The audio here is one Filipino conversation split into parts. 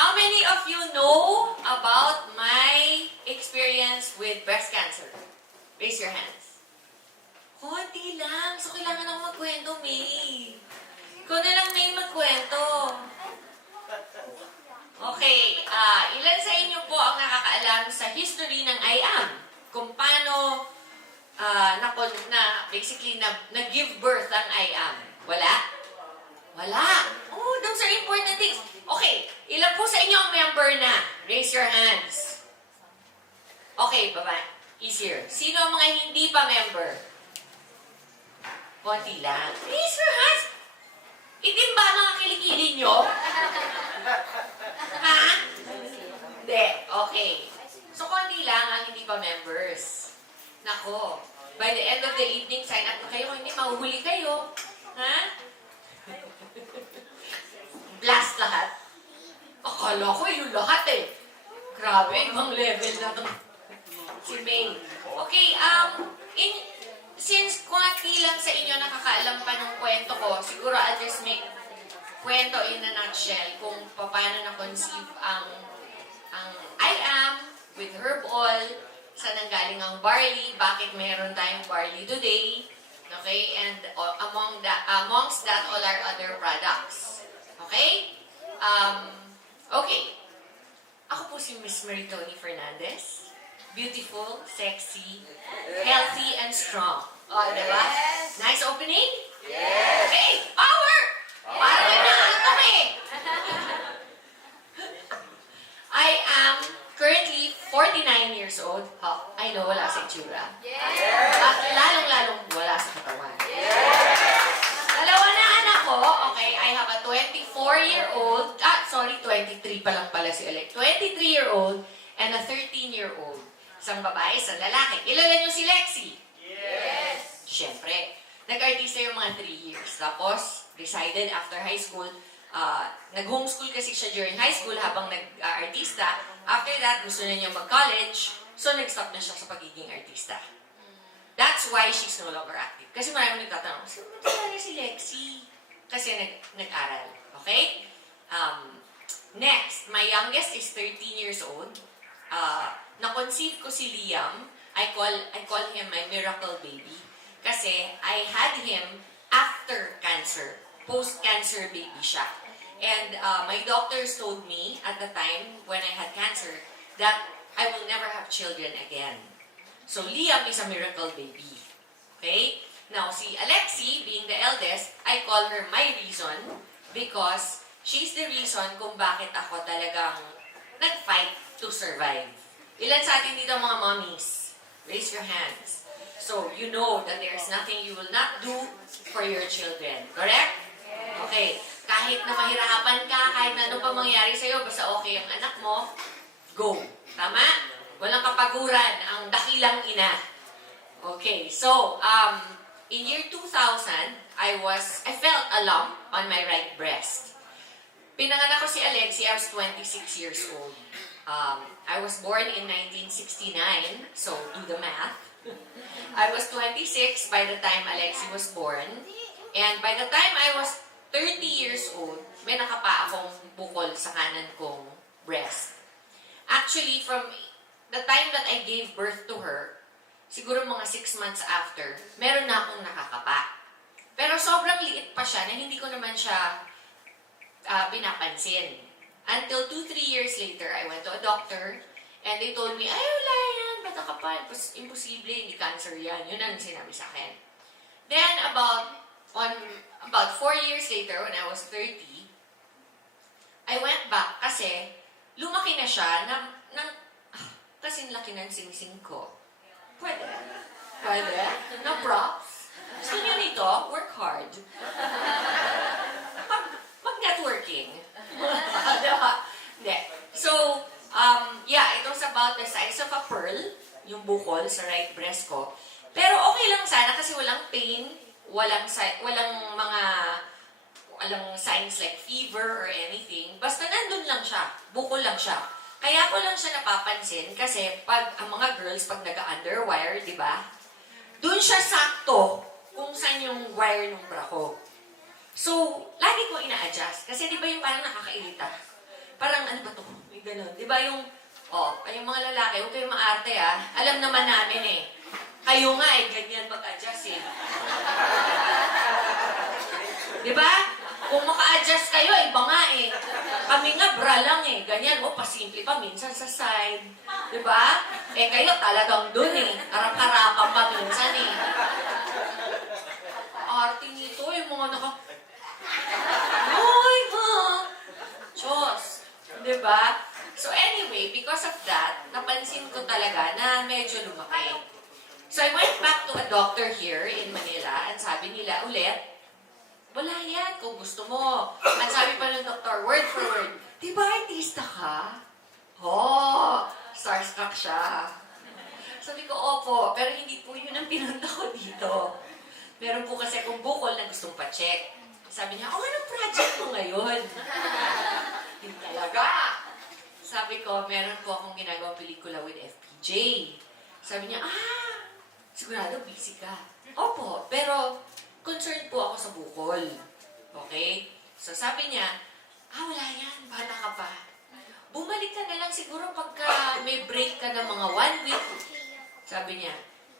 How many of you know about my experience with breast cancer? Raise your hands. Konti lang. So, kailangan ako magkwento, May. Ikaw na lang, May, magkwento. Okay. Ilan sa inyo po ang nakakaalam sa history ng IAM? Kung paano basically nag-give birth ang IAM? Wala? Wala. Oh, those are important things. Okay, ilan po sa inyo ang member na? Raise your hands. Okay, baba. Easier. Sino ang mga hindi pa member? Konti lang. Raise your hands. Itim ba mga kilikili nyo? Ha? Hindi. Okay. So, konti lang ang hindi pa members. Nako. By the end of the evening, sign up na kayo. Kung hindi, mahuhuli kayo. Ha? Blast lahat. Akala ko yung lahat eh. Grabe, ibang level na ito. Si May. Okay, since konti lang sa inyo nakakaalam pa ng kwento ko, siguro I'll just make kwento in a nutshell kung paano na-conceive ang IAM with herb oil, saan nanggaling ang barley, bakit meron tayong barley today, okay, and amongst that, all our other products. Okay? Okay. Ako po si Ms Maritoni Fernandez. Beautiful, sexy, healthy, and strong. Oh, diba? Nice opening? Yes! Hey, power! Parang may nakatok eh. I am currently 49 years old. Oh, I know, wala sa itsura. Yes! Lalong-lalong wala sa katawan. Yes! Dalawa na anak ko. Okay, I have a 24-year-old. 23 pa lang pala si Alec. 23-year-old and a 13-year-old. Isang babae, isang lalaki. Kilala niyo si Lexi? Yes! Siyempre. Nag-artista yung mga 3 years. Tapos, decided after high school, nag-homeschool kasi siya during high school habang nag-artista. After that, gusto na niya mag-college. So, nag-stop na siya sa pagiging artista. That's why she's no longer active. Kasi maraming nagtatanong, saan ba si Lexi? Kasi nag-aral. Okay? Next, my youngest is 13 years old. Na-conceive ko si Liam. I call him my miracle baby. Kasi I had him after cancer. Post-cancer baby siya. And my doctors told me at the time when I had cancer that I will never have children again. So Liam is a miracle baby. Okay? Now, si Alexi, being the eldest, I call her my reason because she's the reason kung bakit ako talagang nag-fight to survive. Ilan sa atin dito mga mommies? Raise your hands. So, you know that there's nothing you will not do for your children. Correct? Okay. Kahit na mahirapan ka, kahit na ano pa mangyari sa'yo, basta okay ang anak mo, go. Tama? Walang kapaguran ang dakilang ina. Okay. So, in year 2000, I felt a lump on my right breast. Pinanganak ko si Alexi, I was 26 years old. I was born in 1969, so do the math. I was 26 by the time Alexi was born. And by the time I was 30 years old, may nakapa akong bukol sa kanan kong breast. Actually, from the time that I gave birth to her, siguro mga 6 months after, meron na akong nakakapa. Pero sobrang liit pa siya na hindi ko naman siya pinapansin. Until 2-3 years later, I went to a doctor and they told me, ay, wala yan, bata ka pa, imposible, hindi cancer yan. Yun ang sinabi sa akin. Then, about 4 years later, when I was 30, I went back kasi lumaki na siya kasing laki ng singsing ko. Pwede. Pwede. No props. Gusto niyo nito? Work hard. Mag-networking. Hindi. So, it was about the size of a pearl, yung bukol sa right breast ko. Pero okay lang sana kasi walang pain, walang signs like fever or anything. Basta nandun lang siya. Bukol lang siya. Kaya ko lang siya napapansin kasi pag ang mga girls, pag nag-underwire, di ba? Doon siya sakto kung saan yung wire ng bra ko. So, lagi ko ina-adjust. Kasi di ba yung parang nakakairita? parang ano ba to? May ganun. Di ba yung, kayong mga lalaki, huwag kayong maarte Alam naman namin eh. Kayo nga eh, ganyan mag-adjust eh. Di ba? Kung maka-adjust kayo, iba nga eh. Kami nga, bra lang eh. Ganyan, pasimple pa, minsan sa side. Di ba? Eh kayo talagang dun eh. Harap-harapan pa minsan eh. Arte nito, yung mga Ay, ha? Diyos. Di ba? So anyway, because of that, napansin ko talaga na medyo lumaki. So I went back to a doctor here in Manila and sabi nila ulit, wala yan kung gusto mo. At sabi pa ng doktor, word for word, di ba artista ka? Starstruck siya. Sabi ko, opo, pero hindi po yun ang pinunta ko dito. Meron po kasi akong bukol na gustong pa-check. Sabi niya, anong project mo ngayon? Hindi talaga. Sabi ko, meron po akong ginagawang pelikula with FPJ. Sabi niya, sigurado busy ka. Opo, pero concerned po ako sa bukol. Okay? So sabi niya, wala yan, bata ka pa. Bumalik ka na lang siguro pagka may break ka ng mga 1 week. Sabi niya,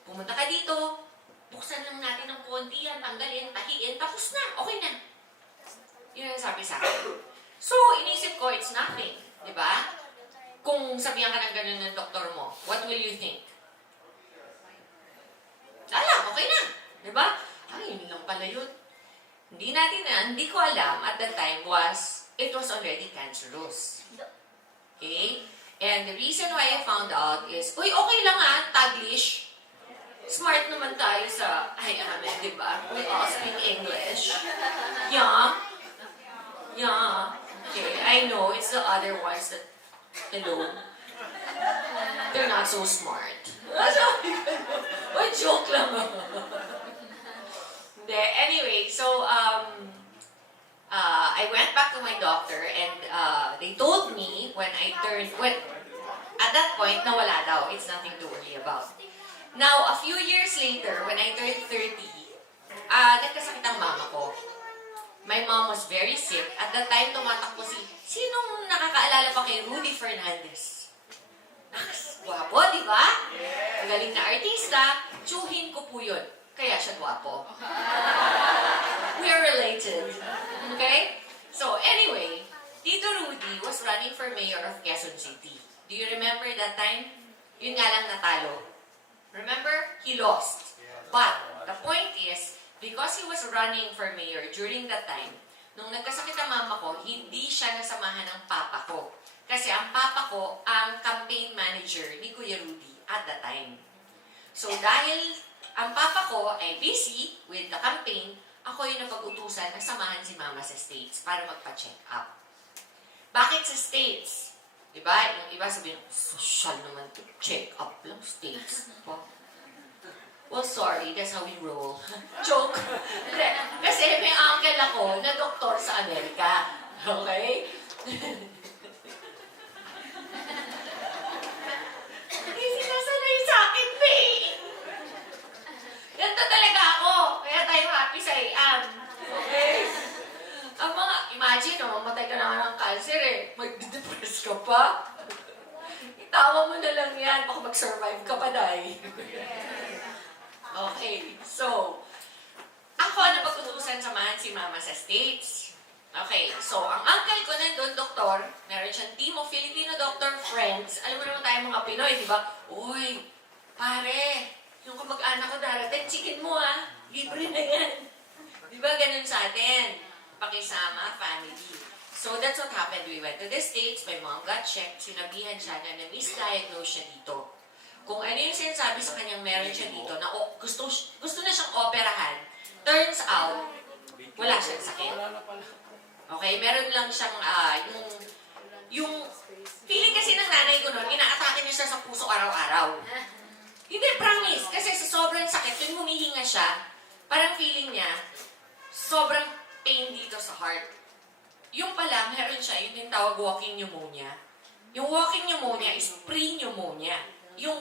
pumunta ka dito, buksan lang natin ng konti yan, tanggalin, tahiin, tapos na, okay na. Yun ang sabi sa akin. So, inisip ko, it's nothing. Di ba? Kung sabihan ka ng ganun ng doktor mo, what will you think? Okay na. Di ba? Yun lang pala yun. Hindi ko alam at that time it was already cancerous. Okay? And the reason why I found out is, okay lang Taglish. Smart naman tayo sa IAM, di ba? We all speak English. Yeah. Okay, I know it's the other ones that, they're not so smart. Joke lang. Anyway, so, I went back to my doctor and they told me at that point, nawala daw. It's nothing to worry about. Now, a few years later, when I turned 30, nagkasakit ang mama ko. My mom was very sick. At that time, tumatakbo sinong nakakaalala pa kay Rudy Fernandez? Gwapo, di ba? Magaling na artista. Tsuhin ko po yun. Kaya siya gwapo. We are related. Okay? So, anyway, Tito Rudy was running for mayor of Quezon City. Do you remember that time? Yun nga lang natalo. Remember? He lost. But, the point is, because he was running for mayor during that time, nung nagkasakit ang mama ko, hindi siya nasamahan ng papa ko. Kasi ang papa ko, ang campaign manager ni Kuya Rudy at that time. So, dahil ang papa ko ay busy with the campaign, ako yung napag-utusan na samahan si mama sa States para magpa-check up. Bakit sa States? Diba? Yung iba sabihin, social naman to. Check up lang, States. Well, sorry, that's how we roll. Joke. Kasi may uncle ako na doktor sa Amerika. Okay? Hindi sinasanay sa akin, babe. Ganito talaga ako. Kaya tayo happy sa IAM. Okay? Ang mga, imagine, mamatay ka na ng cancer eh. Mag-depress ka pa. Itawa mo na lang yan. Baka mag-survive ka pa, day. Okay, so, ako napag-utusan samahan si mama sa States. Okay, so, ang uncle ko nandun, doktor, meron siyang team of Filipino doctor friends. Alam mo naman tayo mga Pinoy, di ba? Uy, pare, yung kamag-anak ko darating, chicken mo libre na yan. Di ba ganun sa atin? Pakisama, family. So, that's what happened. We went to the States, my mom got checked, sinabihan siya na na-misdiagnose siya dito. Kung ano yung sinasabi sa kanyang meron siya dito, na gusto na siyang operahan, turns out, wala siyang sakit. Okay, meron lang siyang, yung feeling kasi ng nanay ko noon, inaatake niya siya sa puso araw-araw. Hindi, promise, kasi sa sobrang sakit, yung humihinga siya, parang feeling niya, sobrang pain dito sa heart. Yung pala, meron siya, yun yung tawag walking pneumonia. Yung walking pneumonia is pre-pneumonia. Yung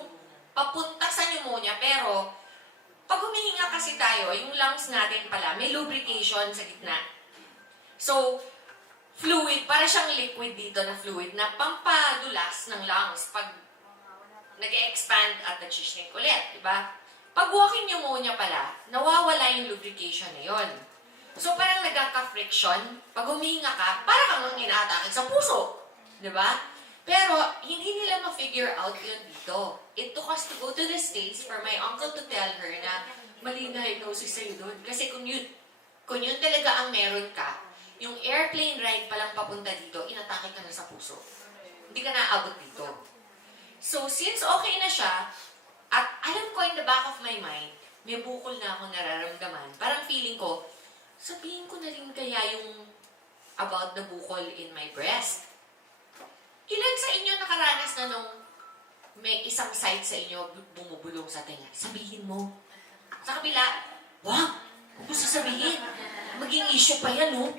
papunta sa pneumonia, pero pag humihinga kasi tayo, yung lungs natin pala, may lubrication sa gitna. So, fluid, para siyang liquid dito na fluid na pampadulas ng lungs pag nag-expand at nag-shrink ulit, di ba? Pag walking pneumonia pala, nawawala yung lubrication na yon. So parang nagkaka-friction, pag humihinga ka, parang kang ina-atake sa puso, di ba? Pero hindi nila ma-figure out yun dito. It took us to go to the States for my uncle to tell her na mali na diagnosis sa'yo doon. Kasi kung yun talaga ang meron ka, yung airplane ride palang papunta dito, inatake ka na sa puso. Hindi ka naabot dito. So, since okay na siya, at alam ko in the back of my mind, may bukol na akong nararamdaman. Parang feeling ko, sabihin ko na rin kaya yung about the bukol in my breast. Ilan sa inyo nakaranas na nung may isang side sa inyo bumubulong sa tenga? Sabihin mo. Sa kabila, wag! Huwag mo sasabihin. Maging issue pa yan, no?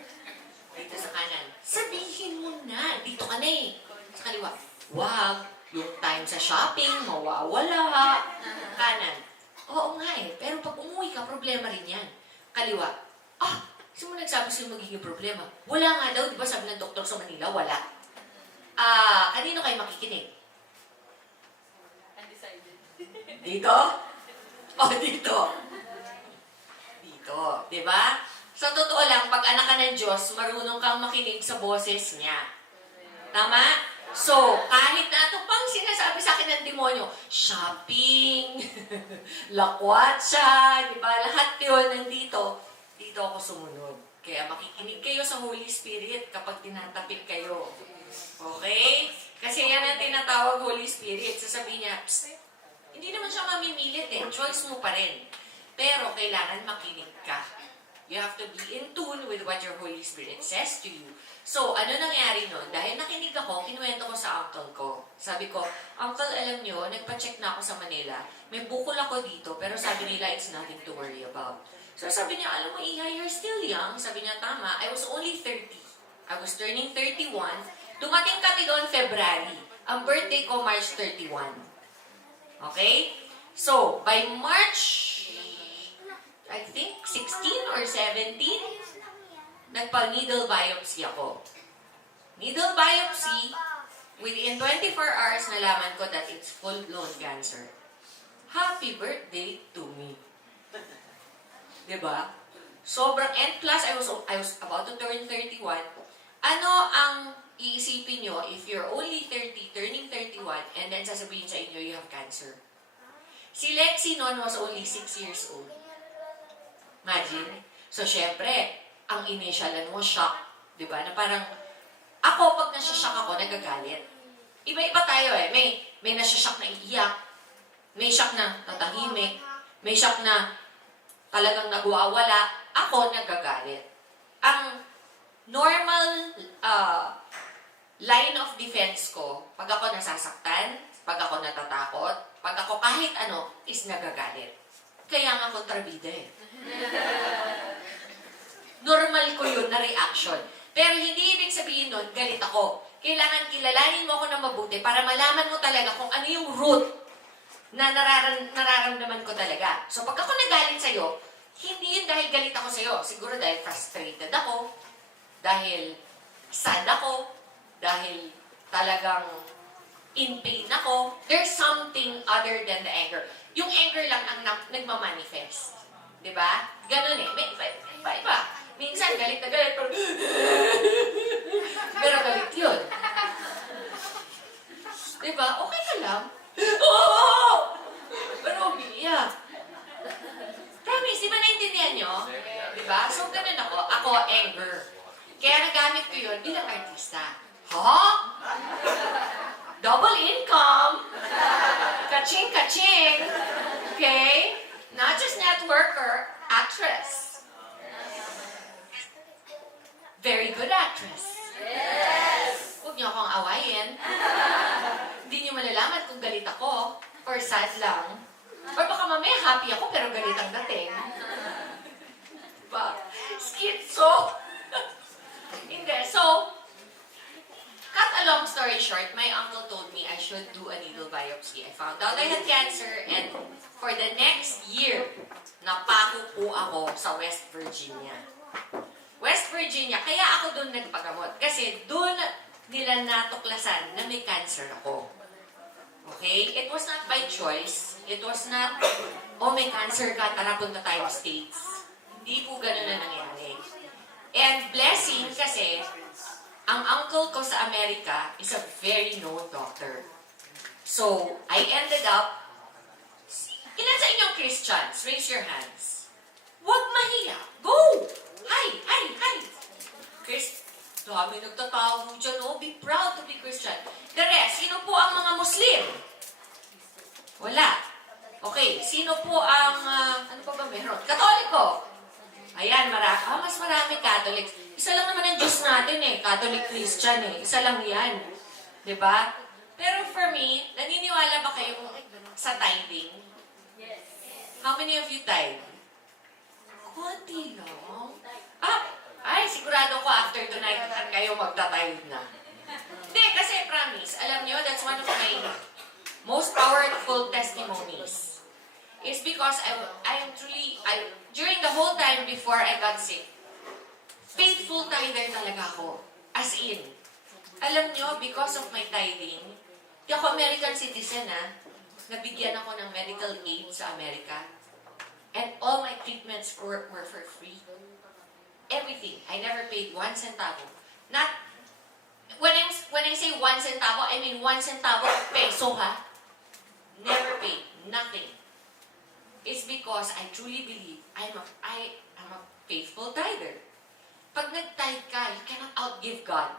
Dito sa kanan, sabihin mo na. Dito ka na eh. Sa kaliwa, wag. Yung time sa shopping, mawawala. Kanan, oo nga eh. Pero pag umuwi ka, problema rin yan. Kaliwa, sino mo nagsabi sa'yo magiging problema? Wala nga daw, di ba sabi ng doktor sa Manila, wala. Kanino kayo makikinig? Undecided. Dito? Dito. Dito, di ba? Sa totoo lang, pag anak ka ng Diyos, marunong kang makinig sa boses niya. Tama? So, kahit na ito pang sinasabi sa akin ng demonyo, shopping, lakwatsa, di ba? Lahat yun nandito. Dito ako sumunod. Kaya makikinig kayo sa Holy Spirit kapag tinatapik kayo. Okay? Kasi yan ang tinatawag Holy Spirit. Sasabihin niya, hindi naman siya mamimilit eh. Choice mo pa rin. Pero kailangan makinig ka. You have to be in tune with what your Holy Spirit says to you. So, ano nangyari nun? Dahil nakinig ako, kinuwento ko sa uncle ko. Sabi ko, Uncle, alam nyo, nagpa-check na ako sa Manila. May bukol ako dito, pero sabi nila, it's nothing to worry about. So, sabi niya, alam mo, Iha, you're still young. Sabi niya, tama. I was only 30. I was turning 31. Dumating kami doon February. Ang birthday ko, March 31. Okay? So, by March, I think 16 or 17, nagpa-needle biopsy ako. Needle biopsy, within 24 hours, nalaman ko that it's full-blown cancer. Happy birthday to me. Diba? Sobrang, and plus, I was about to turn 31. Ano ang iisipin nyo if you're only 30, turning 31, and then sasabihin sa inyo, you have cancer? Si Lexi noon was only 6 years old. Imagine. So, syempre, ang initial mo, shock. Diba? Na parang, ako, pag nasa-shock ako, nagagalit. Iba-iba tayo eh. May nasa-shock na iiyak. May shock na tatahimik. May shock na talagang nagwawala. Ako, nagagalit. Ang normal line of defense ko, pag ako nasasaktan, pag ako natatakot, pag ako kahit ano, is nagagalit. Kaya nga kontrabida eh. Normal ko yun na reaction. Pero hindi ibig sabihin nun, galit ako. Kailangan kilalanin mo ako na mabuti para malaman mo talaga kung ano yung root na nararamdaman ko talaga. So pag ako nagalit sa'yo, hindi yun dahil galit ako sa'yo. Siguro dahil frustrated ako, dahil sad ako, dahil talagang in pain ako. There's something other than the anger. Yung anger lang ang nagmamanifest. Diba? Ganun eh. Iba. Minsan, galit na galit. Pero galit yun. Diba? Okay ka lang. Oo! Pero umiiyak. Promise, di ba naintindihan nyo? Diba? So, ganun ako. Ako, anger. Kaya nagamit ko yun bilang artista. Double income! Kaching, kaching! Okay? Not just networker, actress. Very good actress. Yes! Huwag niyo akong awayin. Hindi niyo malalaman kung galit ako or sad lang. Or baka mamaya happy ako pero galit ang dating. Diba? Schizo! Hindi. So, cut a long story short, my uncle told me I should do a needle biopsy. I found out I had cancer and for the next year, napako po ako sa West Virginia. West Virginia. Kaya ako doon nagpagamot. Kasi doon nila natuklasan na may cancer ako. Okay? It was not by choice. It was not, oh, may cancer ka, tara punta tayo States. Hindi po ganun na nangyari. And blessing kasi, ang uncle ko sa Amerika is a very known doctor. So, I ended up, ilan sa inyong Christians? Raise your hands. Huwag mahiya. Go! Hi! Hi! Hi! Chris, dami nagtatago dyan, oh. Be proud to be Christian. The rest, sino po ang mga Muslim? Wala. Okay, sino po ang, ano pa ba meron? Katoliko. Ayan, mas marami Catholics. Isa lang naman ang Diyos natin eh, Catholic Christian eh. Isa lang yan. Diba? Pero for me, naniniwala ba kayo sa tithing? Yes. How many of you tithe? Konti lang. Ay, sigurado ko after tonight kayo magta-tithe na. Hindi, kasi promise, alam nyo, that's one of my most powerful testimonies. It's because during the whole time before I got sick, faithful tither talaga ako. As in, alam nyo, because of my tithing, di ako American citizen nabigyan ako ng medical aid sa Amerika. And all my treatments were for free. Everything. I never paid 1 centavo. Not, when I say 1 centavo, I mean 1 centavo peso Never paid. Nothing. It's because I truly believe I am a faithful tither. Pag nag-tithe ka, you cannot outgive God.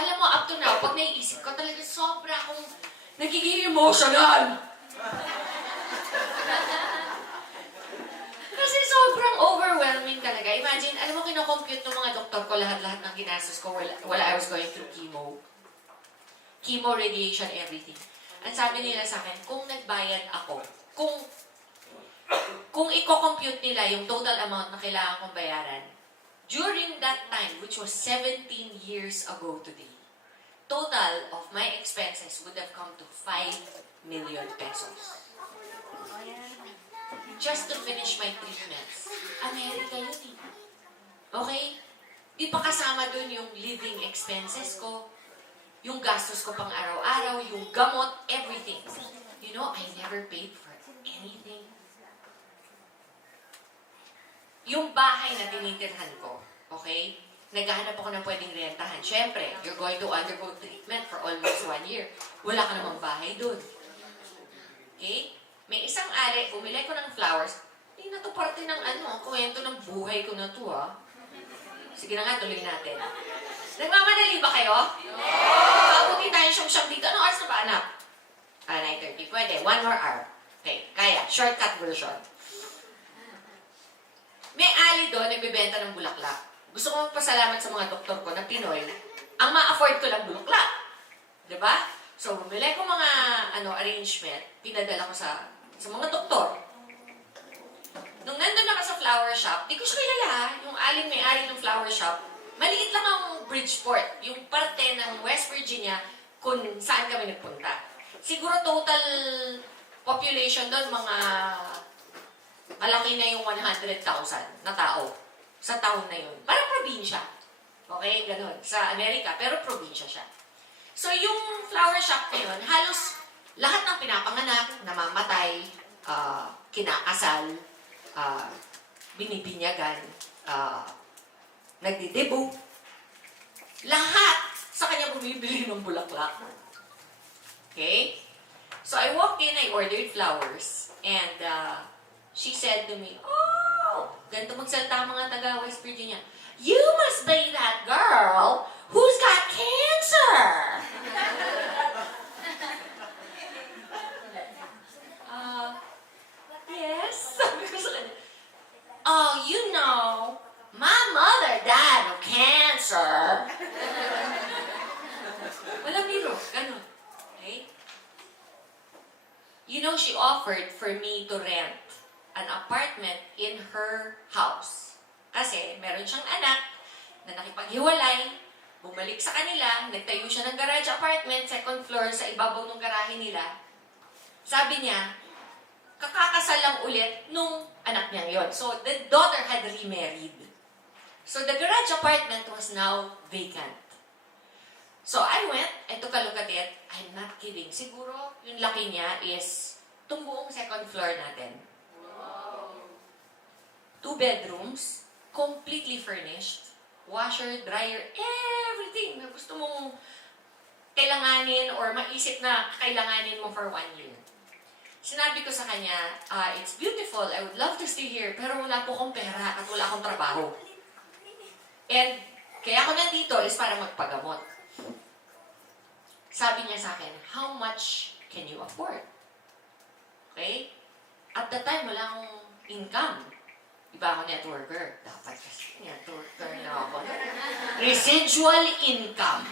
Alam mo, up to now, pag naiisip ko, talaga sobra akong nagiging emotional. Kasi sobrang overwhelming talaga. Imagine, alam mo, kinocompute ng mga doktor ko lahat-lahat ng ginastos ko while I was going through chemo. Chemo, radiation, everything. Ang sabi nila sa akin, kung nagbayad ako, kung i-compute nila yung total amount na kailangan kong bayaran, during that time, which was 17 years ago today, total of my expenses would have come to 5 million pesos. Just to finish my treatments. America yun eh. Okay? Di pa kasama dun yung living expenses ko, yung gastos ko pang araw-araw, yung gamot, everything. You know, I never paid for anything. Yung bahay na tinitirhan ko, okay? Naghahanap ako ng pwedeng rentahan. Siyempre, you're going to undergo treatment for almost 1 year. Wala ka namang bahay dun. Okay? May isang ari, bumili ko ng flowers. Hindi na to parte ng kwento ng buhay ko na to Sige na nga, tuloy natin. Nagmamadali ba kayo? Pabuti tayo siyang dito. Anong oras na ba, anak? 9:30. Pwede. 1 more hour. Okay, kaya. Shortcut version. May ali doon, nagbebenta ng bulaklak. Gusto ko magpasalamat sa mga doktor ko na Pinoy. Ang ma-afford ko lang bulaklak. Diba? So, bumili ko mga arrangement, pinadala ko sa mga doktor. Nung nandun ako sa flower shop, di ko siya kilala, yung aling may-ari ng flower shop, maliit lang ang Bridgeport, yung parte ng West Virginia kung saan kami nagpunta. Siguro total population doon, mga malaki na yung 100,000 na tao sa town na yun. Parang probinsya. Okay, ganun. Sa Amerika, pero probinsya siya. So, yung flower shop na yun, halos lahat ng pinapanganak, namamatay, kinakasal, binibinyagan, nagdidebo. Lahat sa kanya bumibili ng bulaklak. Okay? So, I walked in, I ordered flowers, and she said to me, "Oh, ganito magsalita ang mga taga West Virginia. You must be that girl who's got cancer." Yes. Oh, you know, my mother died of cancer. Walang biro. Ganun. Okay? You know, she offered for me to rent an apartment in her house. Kasi meron siyang anak na nakipaghiwalay, bumalik sa kanila, nagtayo siya ng garage apartment, second floor, sa ibabaw ng garahe nila. Sabi niya, kakakasal lang ulit nung anak niya yon. So, the daughter had remarried. So, the garage apartment was now vacant. So, I went, I took a look at it. I'm not kidding. Siguro, yung laki niya is itong buong second floor natin. Wow. 2 bedrooms, completely furnished. Washer, dryer, everything na gusto mong kailanganin or maisip na kailanganin mo for 1 year. Sinabi ko sa kanya, it's beautiful, I would love to stay here, pero wala po akong pera at wala akong trabaho. And kaya ako nandito is para magpagamot. Sabi niya sa akin, how much can you afford? Okay? At the time, wala akong income. Iba ako networker. Dapat kasi networker na ako. Residual income.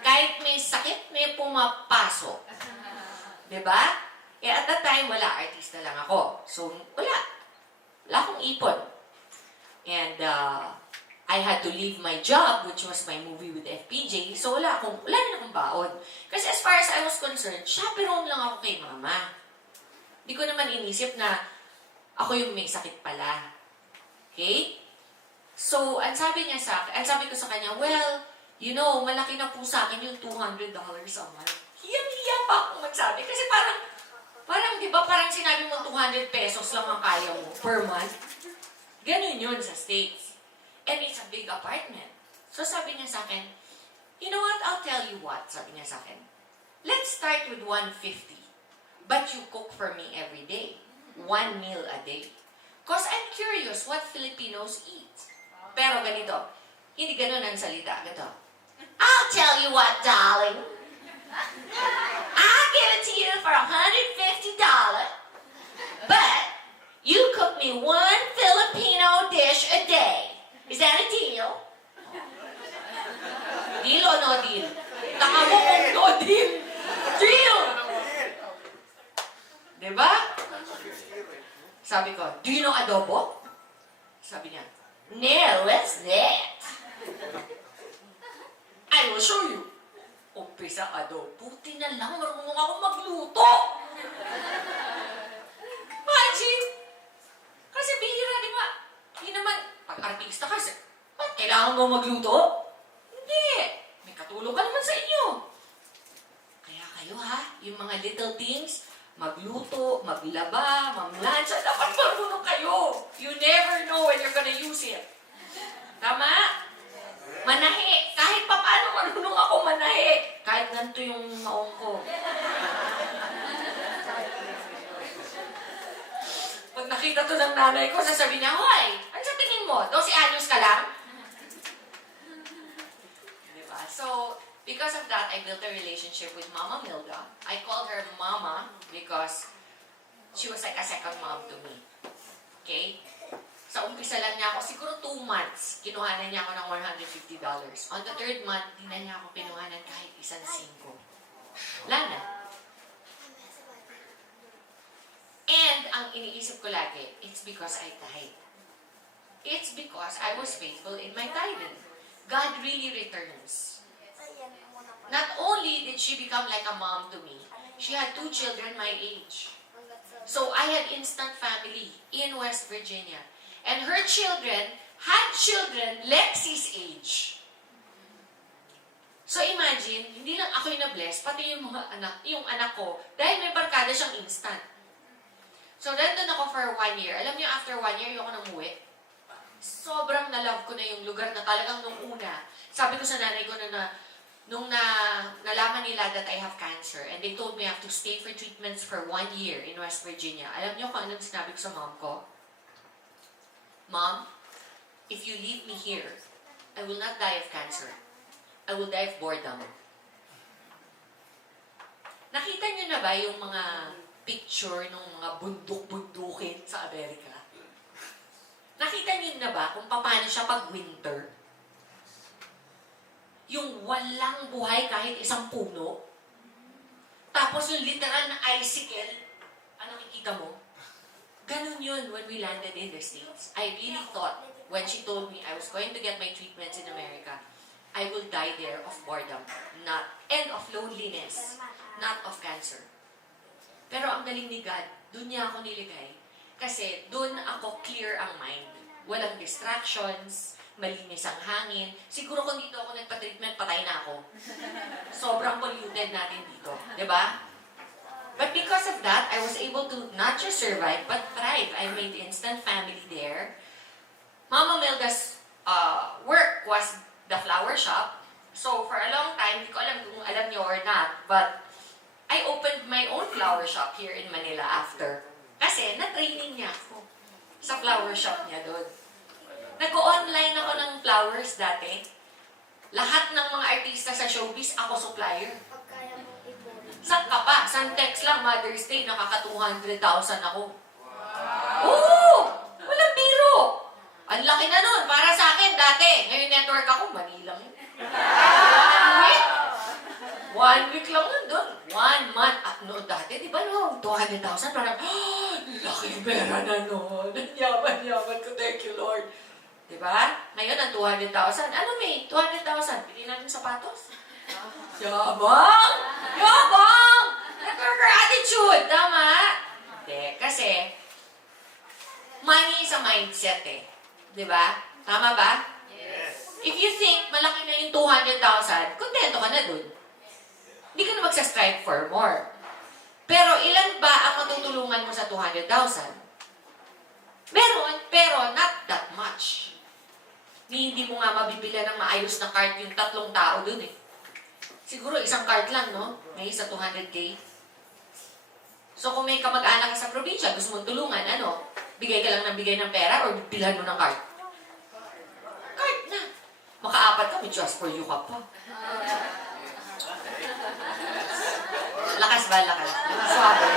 Kahit may sakit, may pumapasok. Diba? Eh, at that time, wala. Artista lang ako. So, wala. Wala akong ipon. And, I had to leave my job, which was my movie with FPJ. So, wala rin akong baon. Kasi as far as I was concerned, chaperone lang ako kay mama. Hindi ko naman inisip na ako yung may sakit pala. Okay? So, ang sabi ko sa kanya, well, you know, malaki na po sa akin yung $200 a month. Hiyang-hiya pa akong magsabi. Kasi parang, di ba, parang sinabi mo 200 pesos lang ang kaya mo per month. Ganun yun sa States. And it's a big apartment. So sabi niya sa akin, you know what, I'll tell you what, sabi niya sa akin. Let's start with 150. But you cook for me every day. 1 meal a day. Because I'm curious what Filipinos eat. Pero ganito, hindi ganun ang salita. Ganito, I'll tell you what, darling. I'll give it to you for $150. But you cook me 1 Filipino dish a day. Is that a deal? Deal or no deal? Taka mo kung no deal. Deal! Diba? Sabi ko, do you know adobo? Sabi niya, no, what's that? I will show you. Umpisa adobo. Buti na lang, marunong ako magluto. Imagine! Kasi bihira, di ba? Hindi naman, pag artista kasi, kailangan mo magluto? Hindi. May katulong ka naman sa inyo. Kaya kayo ha, yung mga little things, magluto, maglaba, mamlansya, dapat marunong kayo. You never know when you're gonna use it. Tama? Manahi. Kahit pa paano marunong ako manahi. Kahit ganito yung maong ko. Pag nakita to ng nanay ko, sasabihin niya, hoy, ano sa tingin mo? 12 anyos ka lang? Diba? So, because of that, I built a relationship with Mama Milda. I called her Mama because she was like a second mom to me. Okay? Sa umpisa lang niya ako, siguro 2 months, kinuhanan niya ako ng $150. On the 3rd month, di na niya ako kinuhanan kahit isang 5. Wala na. And ang iniisip ko lagi, it's because I tithe. It's because I was faithful in my tithing. God really returns. Not only did she become like a mom to me, she had 2 children my age. So I had instant family in West Virginia. And her children had children Lexi's age. So imagine, hindi lang ako yung na-bless, pati yung mga anak, yung anak ko, dahil may barkada siyang instant. So nandun ako for 1 year. Alam niyo, after 1 year, ayoko nang umuwi. Sobrang na-love ko na yung lugar na talagang nung una. Sabi ko sa nanay ko nung nalaman nila that I have cancer, and they told me I have to stay for treatments for 1 year in West Virginia. Alam niyo kung anong sinabi ko sa mom ko? Mom, if you leave me here, I will not die of cancer. I will die of boredom. Nakita niyo na ba yung mga picture ng mga bundok-bundukin sa Amerika? Nakita niyo na ba kung paano siya pag winter? Yung walang buhay kahit isang puno. Tapos yung literal na icicle, ano nakikita mo? Ganun yun when we landed in the States. I really thought, when she told me I was going to get my treatments in America, I will die there of boredom, and of loneliness, not of cancer. Pero ang galing ni God, doon niya ako niligay. Kasi dun ako clear ang mind. Walang distractions, malinis ang hangin. Siguro kung dito ako nagpa-treatment, patay na ako. Sobrang polluted natin dito. Diba? But because of that, I was able to not just survive, but thrive. I made instant family there. Mama Melga's work was the flower shop. So for a long time, hindi ko alam kung alam niyo or not, but I opened my own flower shop here in Manila after. Kasi na-training niya ako sa flower shop niya doon. Nag-online ako ng flowers dati. Lahat ng mga artista sa showbiz, ako supplier. Saan ka pa? Santex lang, Mother's Day, nakaka-200,000 ako. Oo! Walang biro! Ang laki na nun, para sa akin dati. Ngayon network ako, Manila yun. 1 week lang nun doon. 1 month. At noon dati, di ba no? 200,000, parang, laki pera na noon. Yaman ko, thank you Lord. Di ba? Ngayon, ang 200,000. Ano may? 200,000. Pili natin sapatos. Yabang! Yabang! Networker attitude. Tama? Hindi. Kasi, money is a mindset eh. Di ba? Tama ba? Yes. If you think malaki na yung 200,000, kontento ka na dun. Hindi ka na magsa-strive for more. Pero ilan ba ang matutulungan mo sa 200,000? Meron, pero not that much. Hindi mo nga mabibila ng maayos na cart yung 3 tao dun eh. Siguro isang cart lang, no? May sa 200K. So kung may kamag-anak ka sa probinsya, gusto mong tulungan, ano? Bigay ka lang ng bigay ng pera or bilhan mo ng cart? Cart na. Maka-4 ka, may just for you ka pa. Lakas ba? Lakas. Swabe.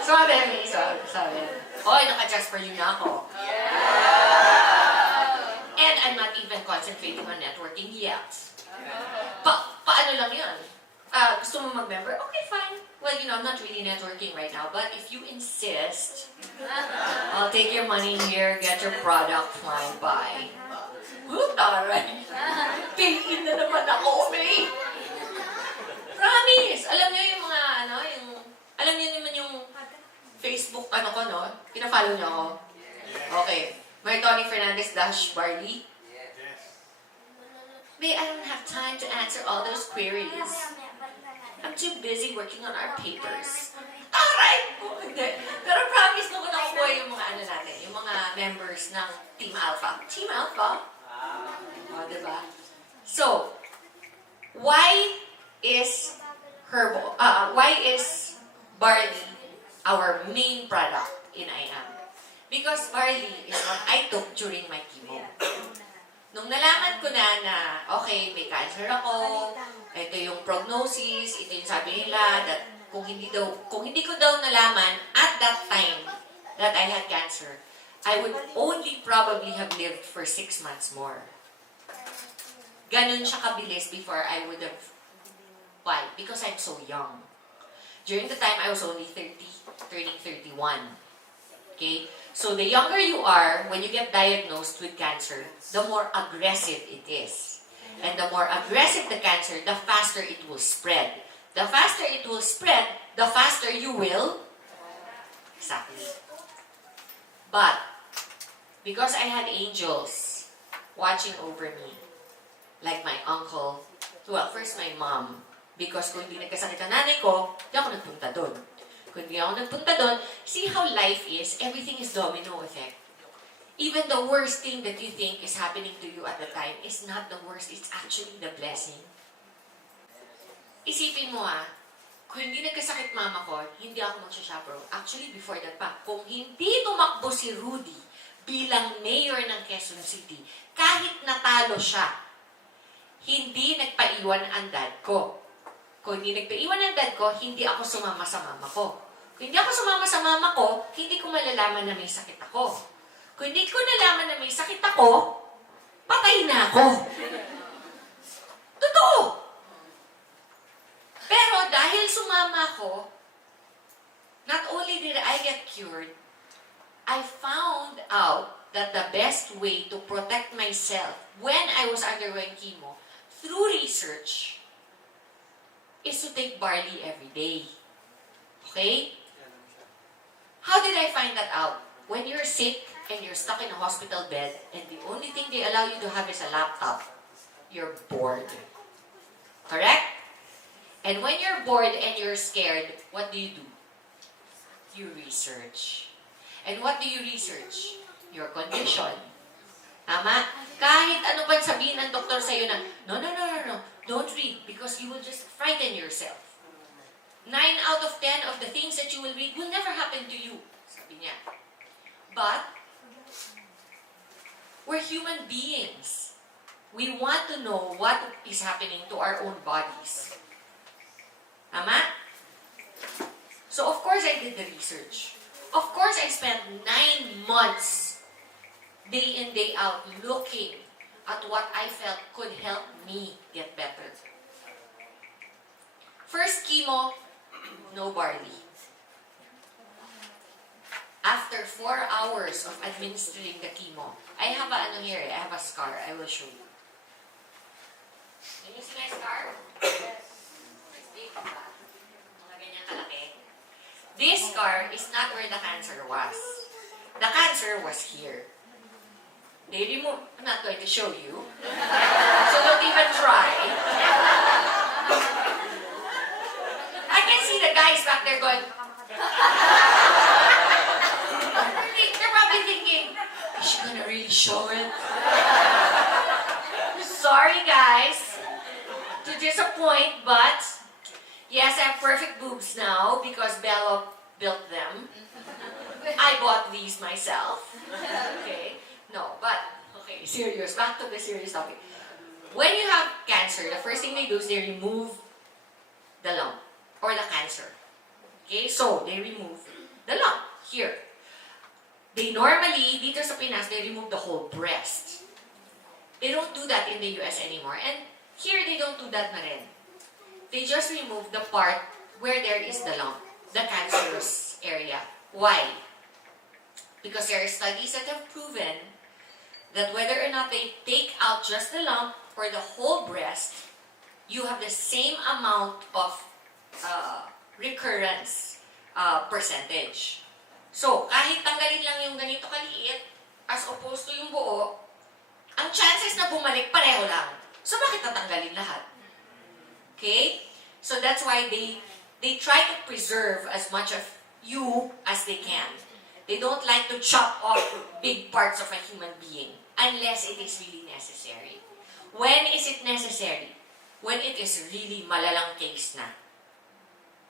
Swabe, may swabe. Hoy, naka-just for you na ako. And I'm not even concentrating on networking yet. Paano lang yun? Gusto mo mag-member? Okay, fine. Well, I'm not really networking right now, but if you insist, I'll take your money here, get your product, fine, bye. Taray. Piliin na naman ako, May. Promise! Alam niyo yung mga, alam niyo naman yung Facebook, ko, no? Pina-follow niyo ako? Okay. Maritoni Fernandez _Barley. May, I don't have time to answer all those queries. I'm too busy working on our papers. Aray! Pero promise ko nakukuha yung mga natin, yung mga members ng Team Alpha. Team Alpha? Diba? So, why is barley our main product in IAM? Because barley is what I took during my chemo. Nung nalaman ko na okay, may cancer ako, ito yung prognosis, ito yung sabi nila, that kung hindi ko daw nalaman at that time that I had cancer, I would only probably have lived for 6 months more. Ganun siya kabilis before I would have. Why? Because I'm so young. During the time, I was only 30, turning 31. Okay? So the younger you are, when you get diagnosed with cancer, the more aggressive it is. And the more aggressive the cancer, the faster it will spread. The faster it will spread, the faster you will. Exactly. But, because I had angels watching over me, like my uncle, well, first my mom, because kung hindi nagkasakit ang nanay ko, hindi ako nagpunta doon. Kung hindi ako nagpunta doon, see how life is, everything is domino effect. Even the worst thing that you think is happening to you at the time is not the worst, it's actually the blessing. Isipin mo kung hindi nagkasakit mama ko, hindi ako magsha-chaperone. Actually, before that pa, kung hindi tumakbo si Rudy bilang mayor ng Quezon City, kahit natalo siya, hindi nagpaiwan ang dad ko. Kung hindi nagpaiwan ang dad ko, hindi ako sumama sa mama ko. Kung hindi ako sumama sa mama ko, hindi ko malalaman na may sakit ako. Kung hindi ko nalaman na may sakit ako, patay na ako. Totoo. Pero dahil sumama ako, not only did I get cured, I found out that the best way to protect myself when I was undergoing chemo, through research, is to take barley every day. Okay? How did I find that out? when you're sick and you're stuck in a hospital bed and the only thing they allow you to have is a laptop, you're bored. Correct? And when you're bored and you're scared, what do? You research. And what do you research? Your condition. Tama? Kahit ano pa sabihin ng doktor sa'yo na, no, don't read because you will just frighten yourself. 9 out of 10 of the things that you will read will never happen to you. Sabi niya. But, we're human beings. We want to know what is happening to our own bodies. Tama? So, of course, I did the research. Of course, I spent 9 months, day in, day out, looking at what I felt could help me get better. First chemo, no barley. After 4 hours of administering the chemo, I have a scar. I will show you. Can you see my scar? Yes. It's big, diba? Mga ganyan kalaki. This scar is not where the cancer was. The cancer was here. They remove. I'm not going to show you. So don't even try. I can see the guys back there going. They're probably thinking, is she gonna really show it? Sorry guys to disappoint, but yes, I have perfect boobs now because Bella built them. I bought these myself. Okay. No, but, okay, serious. Back to the serious topic. When you have cancer, the first thing they do is they remove the lump or the cancer. Okay, so they remove the lump here. They normally, dito sa Pinas, they remove the whole breast. They don't do that in the US anymore. And here, they don't do that na rin. They just remove the part where there is the lump, the cancerous area. Why? Because there are studies that have proven that whether or not they take out just the lump or the whole breast, you have the same amount of recurrence percentage. So, kahit tanggalin lang yung ganito kaliit, as opposed to yung buo, ang chances na bumalik pareho lang. So, bakit tatanggalin lahat? Okay? So, that's why they try to preserve as much of you as they can. They don't like to chop off big parts of a human being unless it is really necessary. When is it necessary? When it is really malalang case na.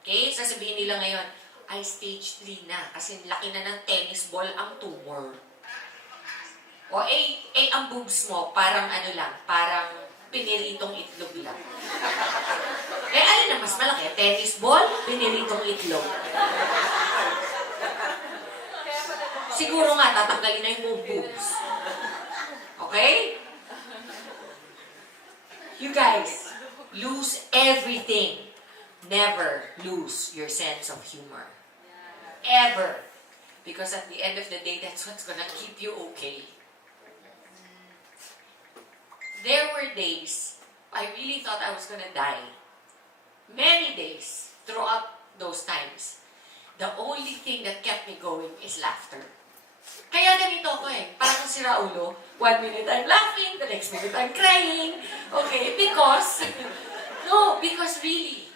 Okay? Sasabihin nila ngayon, ay stage 3 na kasi laki na ng tennis ball ang tumor. O ang boobs mo, parang ano lang, parang piniritong itlog lang. Alin na mas malaki? Tennis ball, piniritong itlog. Siguro nga, tatanggalin na yung boobs. Okay? You guys, lose everything. Never lose your sense of humor. Ever. Because at the end of the day, that's what's gonna keep you okay. There were days, I really thought I was gonna die. Many days throughout those times. The only thing that kept me going is laughter. Kaya ganito ako parang si Raulo. 1 minute I'm laughing, the next minute I'm crying. Okay, because really,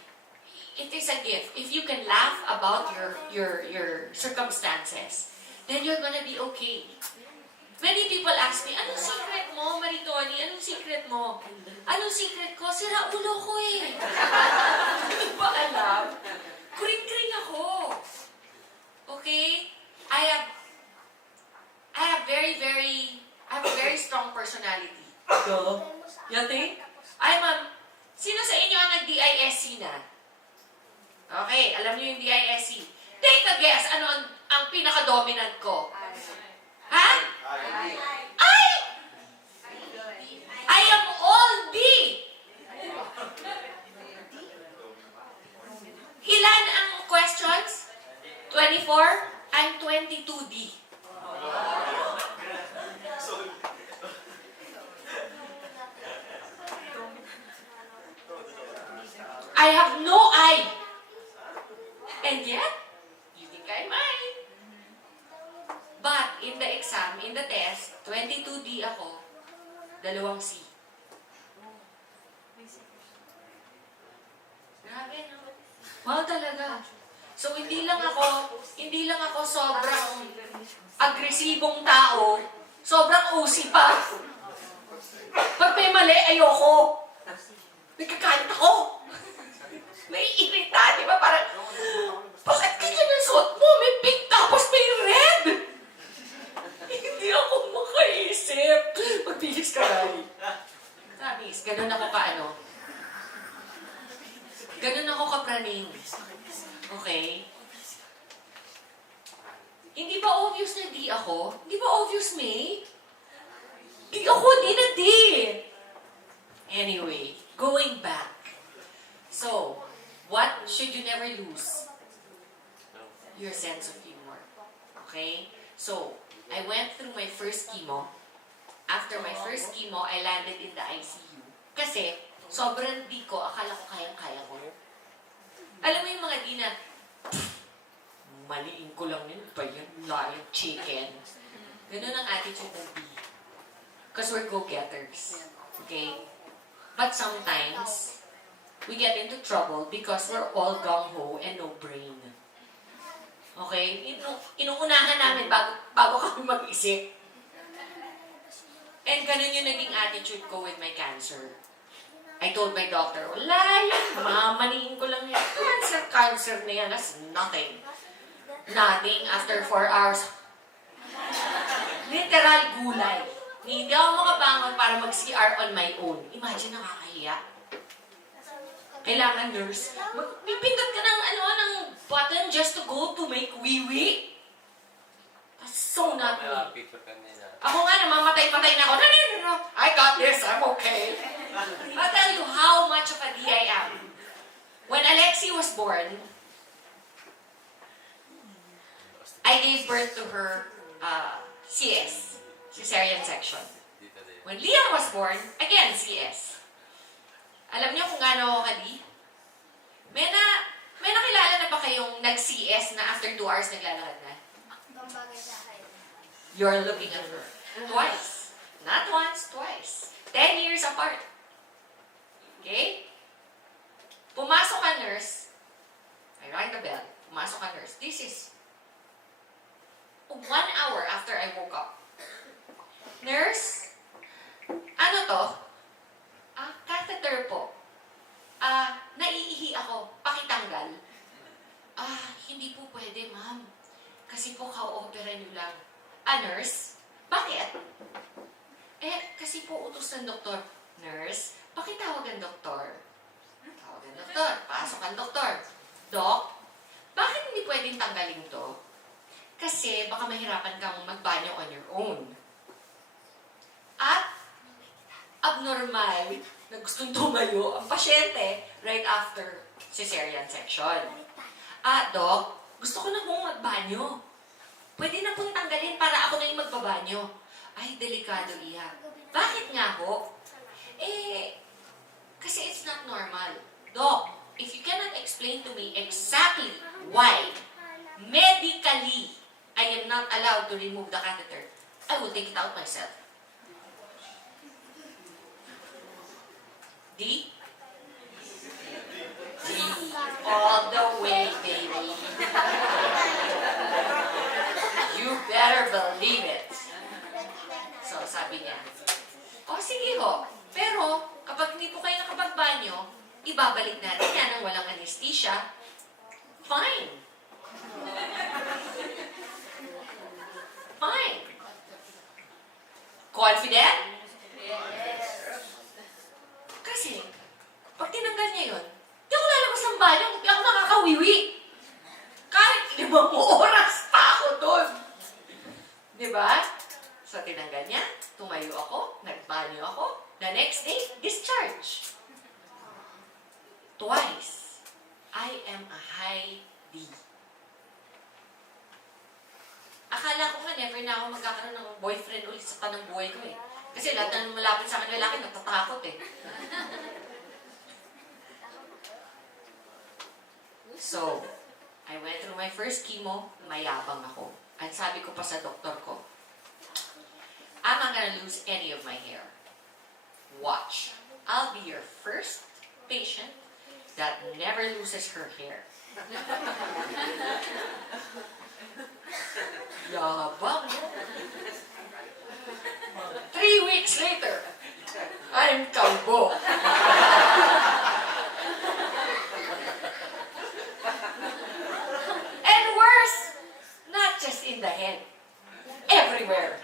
it is a gift. If you can laugh about your circumstances, then you're gonna be okay. Many people ask me, anong secret mo, Maritoni? Anong secret mo? Anong secret ko? Sira ulo ko Hindi ba alam? Kuring-kuring ako. Okay? I have a very strong personality. Go. You think? Sino sa inyo ang nag-DISC na? Okay, alam niyo yung DISC. Take a guess, ano ang pinaka-dominant ko? Ha? I am all D. Ilan ang questions? 24? I'm 22D. I have no eye. And yet, you think I'm I. But the test, 22D ako, 2 C. Grabe, no? Wow, talaga. So, hindi lang ako sobrang agresibong tao, sobrang OC pa. Pag may mali, ayoko. Nagkakanta ko. Naiirita, di ba? Parang, bakit ganyan ang suot mo? May pink tapos may red. Hindi ako makaisip. Magbilis ka, Ray. Promise, ganun ako ganun ako kapraning. Okay? Hindi ba obvious na di ako? Hindi ba obvious, May? Di ako, di na di. Anyway, going back. So, what should you never lose? Your sense of humor. Okay? So, I went through my first chemo. After my first chemo, I landed in the ICU. Kasi, sobrang di ko, akala ko kayang-kaya ko. Alam mo yung mga di na, maliin ko lang yun, pa yun, laing chicken. Ganun ang attitude ng D. Because we're go-getters. Okay? But sometimes, we get into trouble because we're all gung-ho and no brain. Okay? Inuunahan namin bago kami mag-isip. And ganun yung naging attitude ko with my cancer. I told my doctor, wala yan, mamaniin ko lang yan. Cancer na yan, that's nothing. Nothing after 4 hours. Literal gulay. Hindi ako makabangon para mag-CR on my own. Imagine, nakakahiya. Kailangan nurse. Pipindot ka ng button just to go to make wee-wee. That's so not me. Ako nga, namamatay-patay na ako. No. I got this. I'm okay. I'll tell you how much of a D I am. When Alexi was born, I gave birth to her CS, cesarean section. When Liam was born, again, CS. Alam niyo kung gaano ako ka-D? May nakilala na ba kayong nag-CS na after 2 hours naglalakad na? You're looking at her. Twice. Not once, twice. 10 years apart. Okay? Pumasok ka, nurse. I rang the bell. Pumasok ka, nurse. This is 1 hour after I woke up. Nurse, ano to? Catheter po. Naiihi ako. Pakitanggal. Hindi po pwede, ma'am. Kasi po ka-opera niyo lang. Nurse? Bakit? Kasi po utos ng doktor. Nurse, pakitawag ang doktor. Tawag ang doktor. Pasok ang doktor. Doc, bakit hindi pwedeng tanggalin to? Kasi baka mahirapan kang magbanyo on your own. At abnormal na gustong tumayo ang pasyente right after cesarean section. Doc, gusto ko na pong magbanyo. Pwede na pong tanggalin para ako na yung magbabanyo. Ay, delikado, Iha. Bakit nga ho? Kasi it's not normal. Doc, if you cannot explain to me exactly why, medically, I am not allowed to remove the catheter, I will take it out myself. D? D. All the way, baby. You better believe it. So, sabi niya, sige ho. Pero, kapag hindi po kayo nakapagbanyo, ibabalik natin yan ng walang anesthesia. Fine. Fine. Confident? Yes. Kasi, pag tinanggal niya yun, di ako lalabas ng banyo, di ako nakakawiwi. Kahit 5 oras pa ako doon. Diba? So, tinanggal niya, tumayo ako, nagbanyo ako, the next day, discharge. Twice, I am a high D. Akala ko nga, never na ako magkakaroon ng boyfriend ulit sa tanang buhay ko eh. Kasi lahat na malapit sa akin lalaki, natatakot eh. So, I went through my first chemo, mayabang ako. Ang sabi ko pa sa doktor ko, not gonna lose any of my hair. Watch. I'll be your first patient that never loses her hair. Yabang. 3 weeks later, I'm kalbo. And worse, not just in the head, everywhere.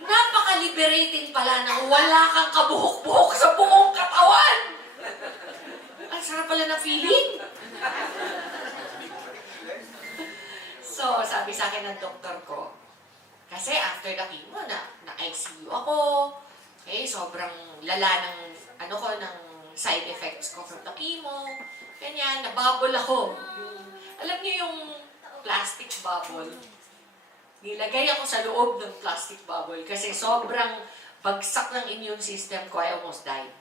Napaka-liberating pala nang wala kang kabuhok-buhok sa buong katawan. Ang sarap pala ng feeling. So, sabi sa akin ng doktor ko, kasi after the chemo, na-ICU ako. Okay, sobrang lala ng side effects ko from the chemo. Ganyan, nabubble ako. Alam niyo yung plastic bubble? Nilagay ako sa loob ng plastic bubble kasi sobrang bagsak ng immune system ko, I almost died.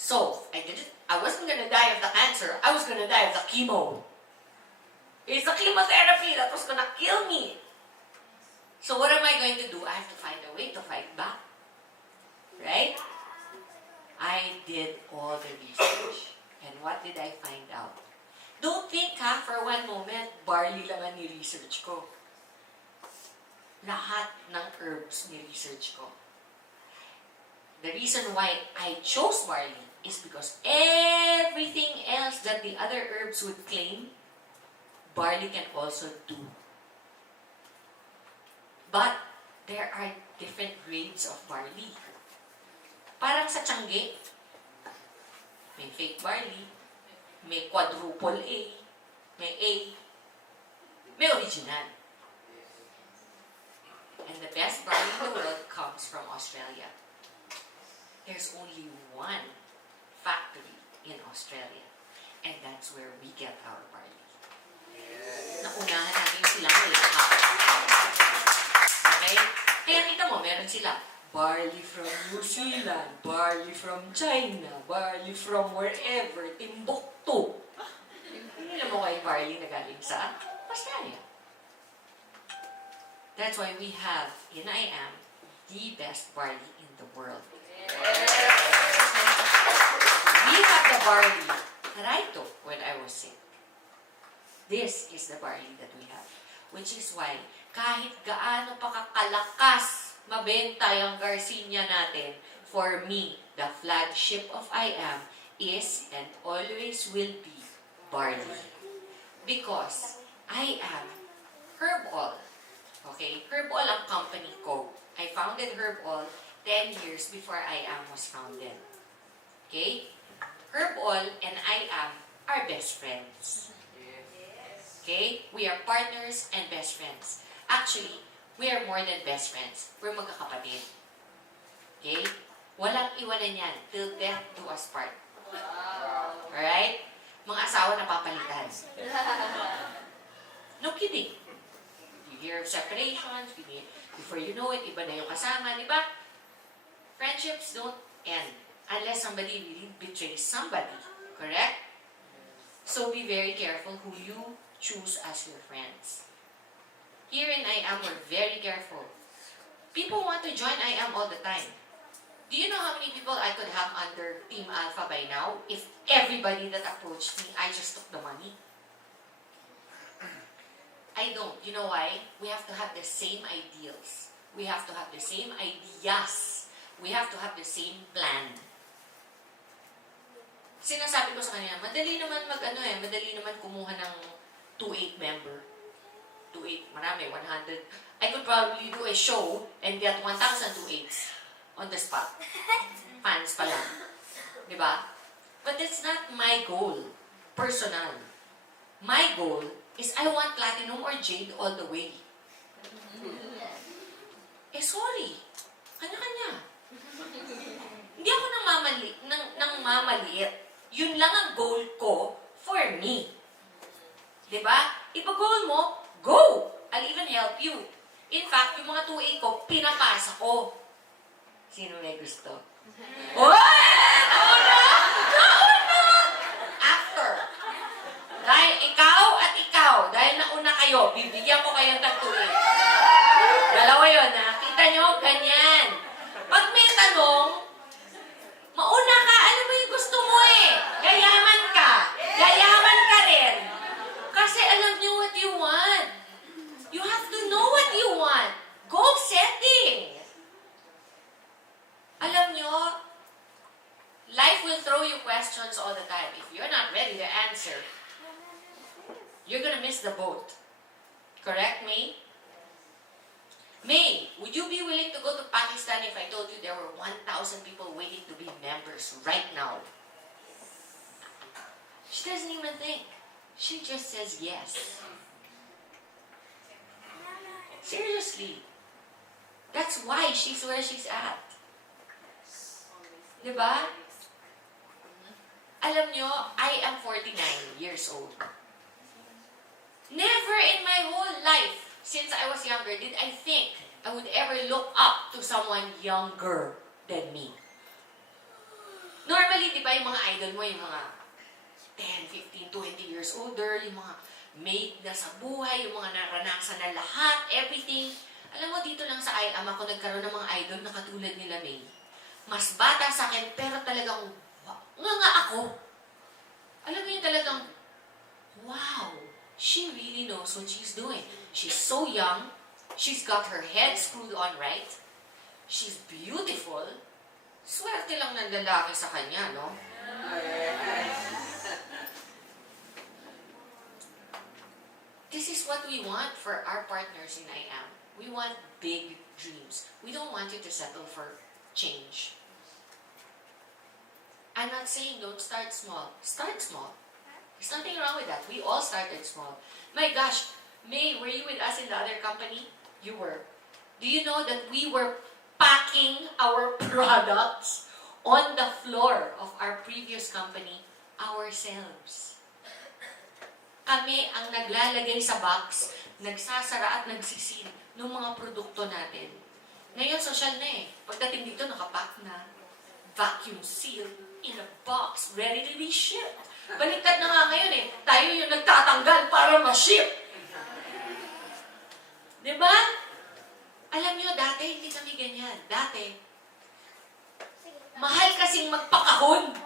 So, I wasn't gonna die of the cancer, I was gonna die of the chemo. It's the chemotherapy that was gonna kill me. So what am I going to do? I have to find a way to fight back. Right? I did all the research. And what did I find out? Don't think for one moment, barley lang ang ni-research ko. Lahat ng herbs ni-research ko. The reason why I chose barley is because everything else that the other herbs would claim, barley can also do. But there are different grades of barley. Parang sa tiangge, may fake barley, may quadruple A, may A, may original. And the best barley in the world comes from Australia. There's only one factory in Australia, and that's where we get our barley. Naunahan natin silang lahat. Okay? Kaya kita mo, meron sila barley from New Zealand, barley from China, barley from wherever, Timbuktu. Hindi mo kayo barley na galing sa Australia. That's why we have, in IAM, the best barley in the world. We have the barley that I took when I was sick. This is the barley that we have. Which is why, kahit gaano pa kakalakas mabenta yung Garcinia natin, for me, the flagship of IAM is and always will be barley. Because I am Herb All. Okay? Herb All ang company ko. I founded Herb All 10 years before IAM was founded. Okay? Herb All and IAM are best friends. Okay? We are partners and best friends. Actually, we are more than best friends. We're magkakapatid. Okay? Walang iwanan yan till death do us part. Alright? Mga asawa na papalitan. No kidding. You hear of separations, before you know it, iba na yung kasama, di ba? Friendships don't end unless somebody really betrays somebody. Correct? So be very careful who you choose as your friends. Here in IAM, we're very careful. People want to join IAM all the time. Do you know how many people I could have under Team Alpha by now if everybody that approached me, I just took the money? I don't. You know why? We have to have the same ideals. We have to have the same ideas. We have to have the same plan. Sinasabi ko sa kanila, madali naman madali naman kumuha ng 2-8 member. 2-8, marami, 100. I could probably do a show and get 1,000 2-8s on the spot. Fans pa lang. Diba? But that's not my goal. Personal. My goal is I want platinum or jade all the way. Sorry. Kanya-kanya. Hindi ako nang mamaliit. Yun lang ang goal ko for me. Diba? Ipa-goal mo, go! I'll even help you. In fact, yung mga 2A ko, pinapasa ko. Sino may gusto? Nauna! After. Dahil kayo. Bibigyan ko kayong tagtuin. Dalawa yun, ha? Kita nyo? Ganyan. Pag may tanong, mauna ka. Alam mo yung gusto mo eh. Gayaman ka. Gayaman ka rin. Kasi alam nyo what you want. You have to know what you want. Goal setting. Alam nyo, life will throw you questions all the time. If you're not ready to answer, you're gonna miss the boat. Correct, May? May, would you be willing to go to Pakistan if I told you there were 1,000 people waiting to be members right now? She doesn't even think. She just says yes. Seriously. That's why she's where she's at. Diba? Alam nyo, I am 49 years old. Never in my whole life, since I was younger, did I think I would ever look up to someone younger than me. Normally, di ba yung mga idol mo, yung mga 10, 15, 20 years older, yung mga made na sa buhay, yung mga naranasan na lahat, everything. Alam mo, dito lang sa IAM ako nagkaroon ng mga idol na katulad nila May. Mas bata sa akin, pero talagang, nga ako. Alam mo yung talagang, wow, she really knows what she's doing. She's so young. She's got her head screwed on right. She's beautiful. Swerte lang ng lalaki sa kanya, no? This is what we want for our partners in IAM. We want big dreams. We don't want you to settle for change. I'm not saying don't start small. Start small. There's nothing wrong with that. We all started small. My gosh, May, were you with us in the other company? You were. Do you know that we were packing our products on the floor of our previous company ourselves? Kami ang naglalagay sa box, nagsasara at nagsisil ng mga produkto natin. Ngayon, social na eh. Pagdating dito, nakapack na. Vacuum sealed in a box, ready to be shipped. Baliktad na nga ngayon eh. Tayo yung nagtatanggal para ma-ship. Diba? Alam nyo, dati hindi kami ganyan. Dati, mahal kasing magpakahon.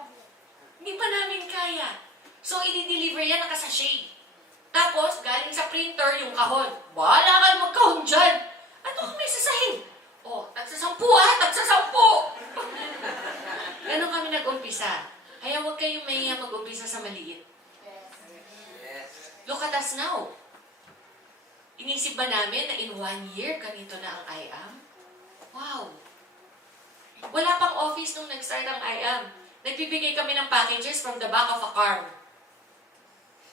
Hindi pa namin kaya. So, i-deliver yan nakasashay. Tapos, galing sa printer yung kahon. Bahala ka magkahon dyan. Ano kung may sasahin? Oh, tagsasampu tagsasampu! Ganon kami nag-umpisa. Kaya huwag kayong mahiya mag-umpisa sa maliit. Look at us now. Inisip ba namin na in 1 year, ganito na ang IAM? Wow! Wala pang office nung nag-start ang IAM. Nagbibigay kami ng packages from the back of a car.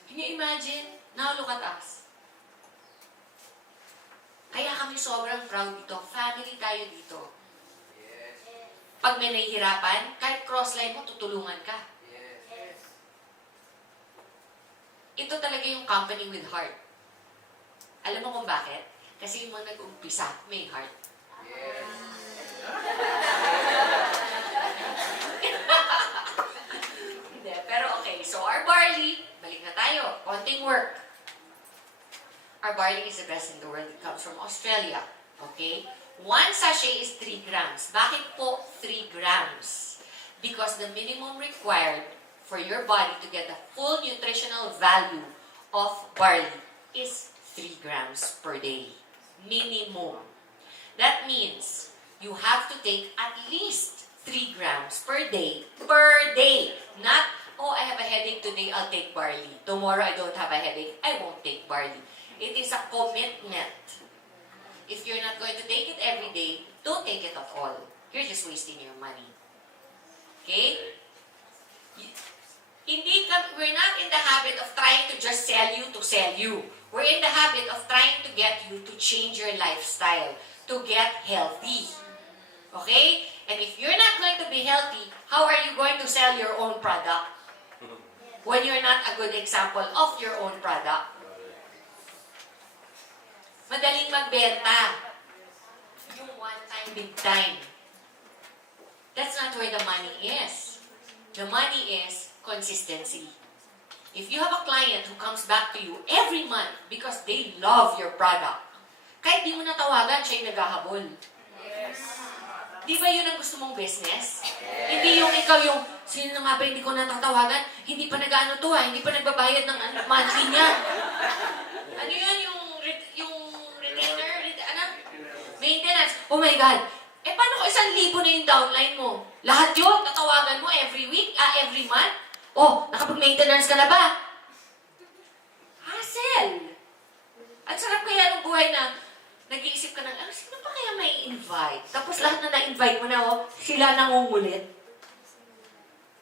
Can you imagine? Now look at us. Kaya kami sobrang proud dito. Family tayo dito. Pag may nahihirapan, kahit crossline mo, tutulungan ka. Ito talaga yung company with heart. Alam mo kung bakit? Kasi yung mga nag-umpisa, may heart. Hindi, pero okay. So our barley, balik na tayo. Konting work. Our barley is the best in the world. It comes from Australia. Okay? 1 sachet is 3 grams. Bakit po 3 grams? Because the minimum required for your body to get the full nutritional value of barley is 3 grams per day. Minimum. That means you have to take at least 3 grams per day. Per day. Not, oh, I have a headache today, I'll take barley. Tomorrow I don't have a headache, I won't take barley. It is a commitment. If you're not going to take it every day, don't take it at all. You're just wasting your money. Okay? We're not in the habit of trying to just sell you to sell you. We're in the habit of trying to get you to change your lifestyle, to get healthy. Okay? And if you're not going to be healthy, how are you going to sell your own product? When you're not a good example of your own product. Madaling magbenta. Yung one time, big time. That's not where the money is. The money is consistency. If you have a client who comes back to you every month because they love your product, kahit di mo natawagan, siya yung naghahabol. Di ba yun ang gusto mong business? Hindi yung ikaw yung, sino na nga ba hindi ko natatawagan? Hindi pa nag-ano to hindi pa nagbabayad ng monthly niya. Ano yun? Yung retainer? Maintenance. Oh my God. Eh, paano ko 1,000 na yung downline mo? Lahat yun, tatawagan mo every week, every month? Oh, nakapag-maintenance ka na ba? Hassle! At sarap kaya ng buhay na nag-iisip ka ng, sino pa kaya may invite? Tapos lahat na na-invite mo na, sila nangungulit.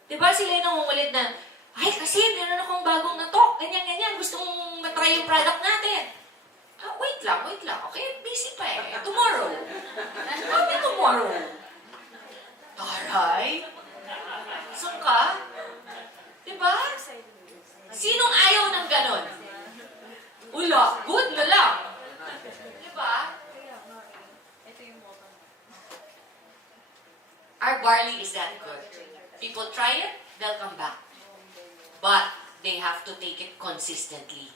Diba sila yung nangungulit na, ay kasi meron akong bagong natok, ganyan-ganyan, gusto mong matry yung product natin. Wait lang. Okay, busy pa Tomorrow. Sabi tomorrow. Taray. Saan ka? Diba? Sinong ayaw ng ganon? Wala. Good na lang. Diba? Our barley is that good. People try it, they'll come back. But they have to take it consistently.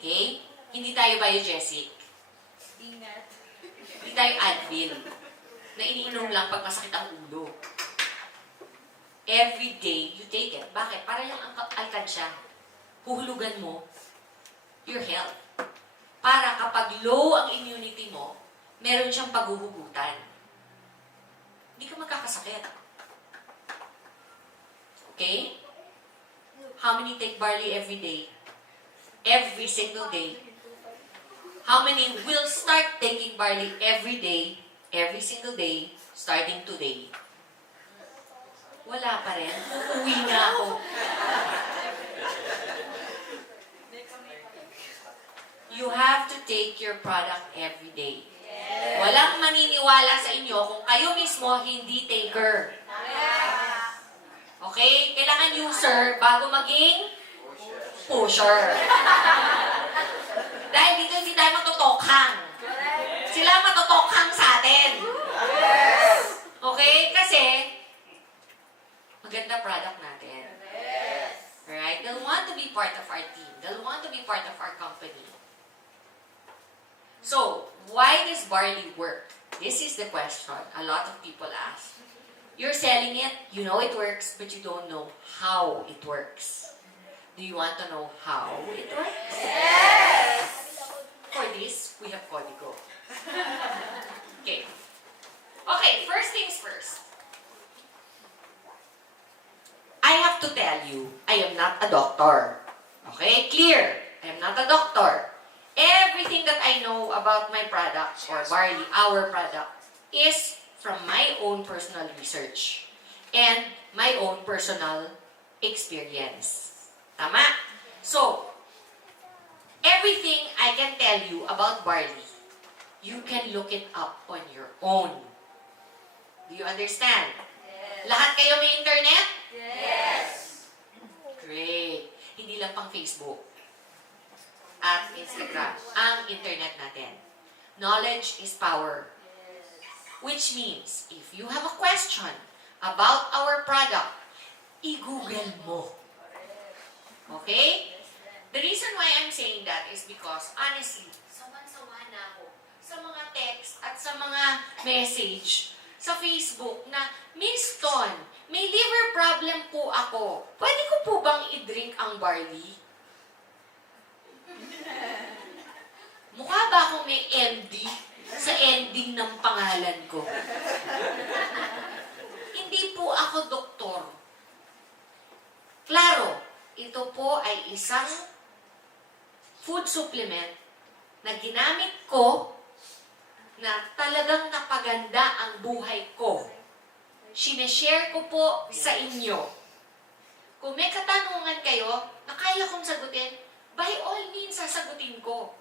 Okay? Hindi tayo biogesic. Hindi tayo Advil. Na iniinom lang pag masakit ang ulo. Every day, you take it. Bakit? Para yung alkansya. Huhulugan mo your health. Para kapag low ang immunity mo, meron siyang paghuhugutan. Hindi ka magkakasakit. Okay? How many take barley every day? Every single day. How many will start taking barley every day, every single day, starting today? Wala pa rin. Uuwi na ako. You have to take your product every day. Walang maniniwala sa inyo kung kayo mismo hindi taker. Okay? Kailangan user bago maging pusher. Dahil dito hindi tayo matutokhang. Sila matutokhang sa atin. Okay? Kasi, maganda product natin. Alright? They'll want to be part of our team. They'll want to be part of our company. So, why does barley work? This is the question a lot of people ask. You're selling it, you know it works, but you don't know how it works. Do you want to know how it works? Yes! For this, we have Código. Okay. Okay, first things first. I have to tell you, I am not a doctor. Okay? Clear. I am not a doctor. Everything that I know about my product, or barley, our product, is from my own personal research and my own personal experience. Tama? So, everything I can tell you about barley, you can look it up on your own. Do you understand? Yes. Lahat kayo may internet? Yes. Great. Hindi lang pang Facebook at Instagram ang internet natin. Knowledge is power. Which means, if you have a question about our product, i-google mo. Okay? The reason why I'm saying that is because, honestly, sawan-sawa na ako sa mga text at sa mga message sa Facebook na, Miss Ton, may liver problem po ako. Pwede ko po bang i-drink ang barley? Mukha ba akong may MD sa ending ng pangalan ko? Hindi po ako doktor. Klaro, ito po ay isang food supplement na ginamit ko na talagang napaganda ang buhay ko. Sineshare ko po sa inyo. Kung may katanungan kayo na kaya kong sagutin, by all means, sasagutin ko.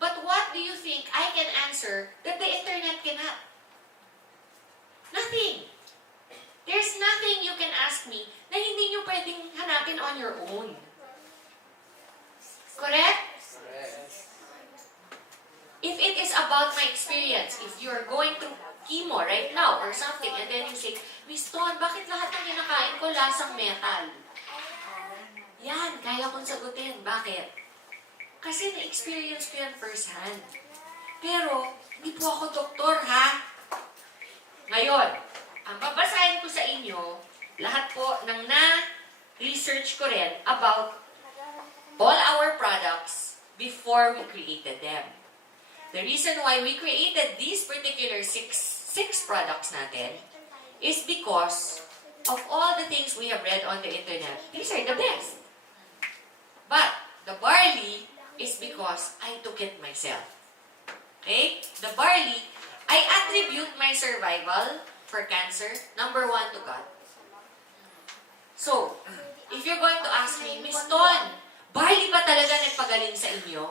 But what do you think I can answer that the internet cannot? Nothing. There's nothing you can ask me na hindi nyo pwedeng hanapin on your own. Correct? If it is about my experience, if you're going through chemo right now or something, and then you say, Miss Ton, bakit lahat ng kinakain ko lasang metal? Yan, kaya kong sagutin. Bakit? Kasi na-experience ko yan first hand. Pero, hindi po ako doktor, ha? Ngayon, ang babasahin ko sa inyo, lahat po ng na-research ko rin about all our products before we created them. The reason why we created these particular six products natin is because of all the things we have read on the internet. These are the best. But, the barley is because I took it myself. Okay? The barley, I attribute my survival for cancer, number 1 to God. So, if you're going to ask me, Miss Ton, barley ba talaga nagpagaling sa inyo?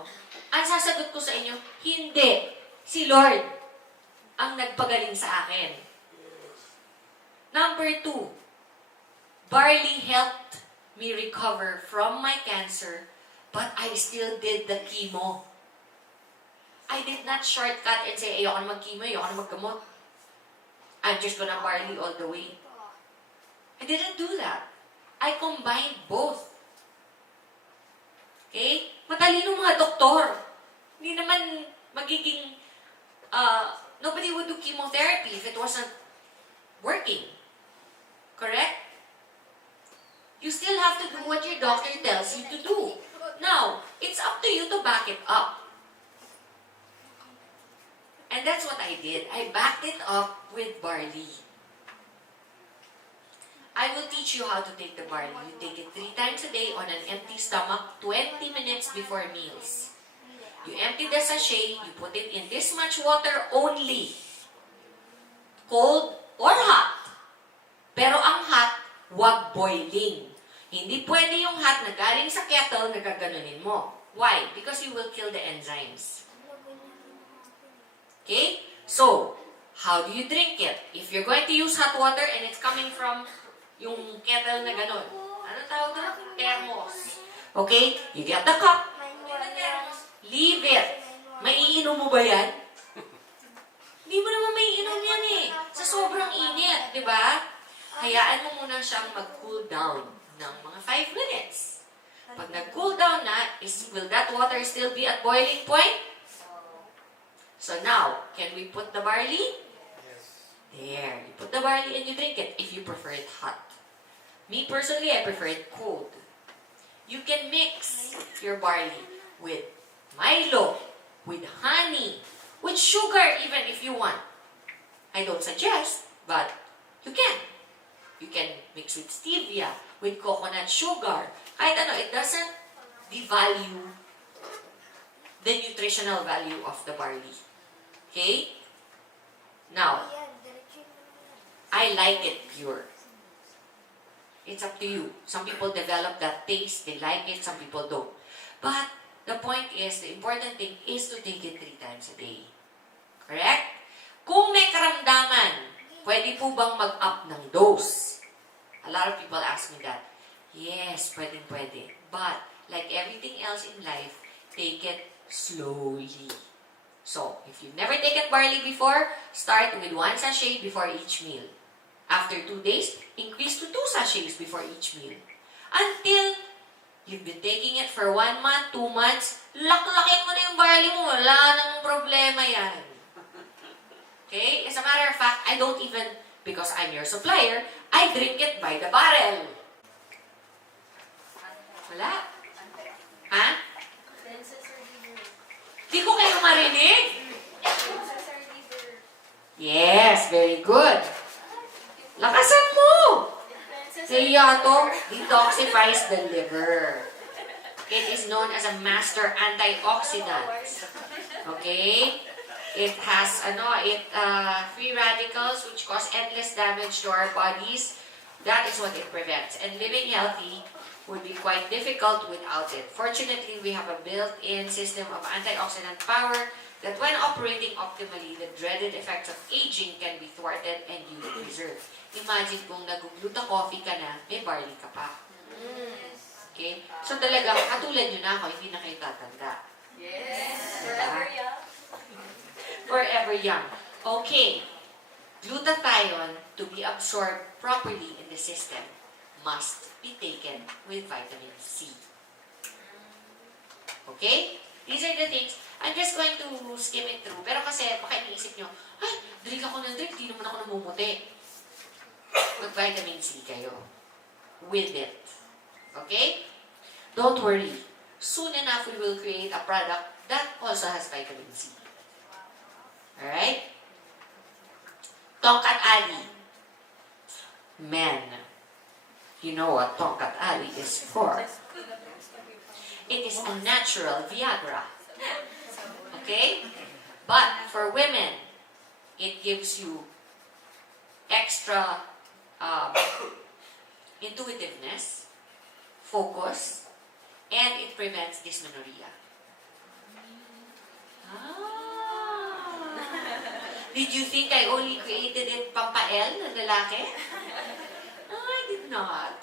Ang sasagot ko sa inyo, hindi. Si Lord ang nagpagaling sa akin. Number 2, barley helped me recover from my cancer, but I still did the chemo. I did not shortcut and say, ayoko na mag-chemo, ayoko na maggamot. I'm just gonna barley all the way. I didn't do that. I combined both. Okay? Matalino mga doktor. Hindi naman magiging, nobody would do chemotherapy if it wasn't working. Correct? You still have to do what your doctor tells you to do. Now, it's up to you to back it up. And that's what I did. I backed it up with barley. I will teach you how to take the barley. You take it 3 times a day on an empty stomach, 20 minutes before meals. You empty the sachet, you put it in this much water only. Cold or hot. Pero ang hot, wag boiling. Hindi pwede yung hot na galing sa kettle na gaganunin mo. Why? Because you will kill the enzymes. Okay? So, how do you drink it? If you're going to use hot water and it's coming from yung kettle na ganon. Ano tawag doon? Thermos. Okay? You get the cup. Leave it. Maiinom mo ba yan? Hindi mo naman maiinom yan eh. Sa sobrang init, di ba? Hayaan mo muna siyang mag-cool down ng mga 5 minutes. Pag nag-cool down na, will that water still be at boiling point? So now, can we put the barley? Yes. There. You put the barley and you drink it if you prefer it hot. Me personally, I prefer it cold. You can mix your barley with Milo, with honey, with sugar even if you want. I don't suggest, but you can. You can mix with stevia, with coconut sugar. Kahit ano, it doesn't devalue the nutritional value of the barley. Okay? Now, I like it pure. It's up to you. Some people develop that taste, they like it, some people don't. But the point is, the important thing is to take it 3 times a day. Correct? Kung may karamdaman, pwede po bang mag-up ng dose? A lot of people ask me that. Yes, pwede. But, like everything else in life, take it slowly. So, if you've never taken barley before, start with 1 sachet before each meal. After 2 days, increase to 2 sachets before each meal. Until you've been taking it for 1 month, 2 months, laklakin mo na yung barley mo. Wala nang problema yan. Okay? As a matter of fact, I don't even, because I'm your supplier, I drink it by the barrel. Wala? Ha? Di ko kayo marinig? Yes, very good. Lakasan mo! Siyato detoxifies the liver. It is known as a master antioxidant. Okay? It has free radicals which cause endless damage to our bodies. That is what it prevents. And living healthy would be quite difficult without it. Fortunately, we have a built-in system of antioxidant power that when operating optimally, the dreaded effects of aging can be thwarted and youth preserved. Imagine kung nag-gluta coffee ka na, may barley ka pa. Okay? So talagang katulad nyo na ako, hindi na kayo tatanda. Yes. Forever young. Forever young. Okay. Glutathione to be absorbed properly in the system must be taken with vitamin C. Okay? These are the things. I'm just going to skim it through. Pero kasi, baka iniisip nyo, ay, drink ako ng drink, di naman ako namumuti. Mag-vitamin C kayo. With it. Okay? Don't worry. Soon enough, we will create a product that also has vitamin C. Alright? Tongkat Ali. Men. You know what Tongkat Ali is for. It is a natural Viagra. Okay? But for women, it gives you extra intuitiveness, focus, and it prevents dysmenorrhea. Did you think I only created it pampael na lalaki? No, I did not.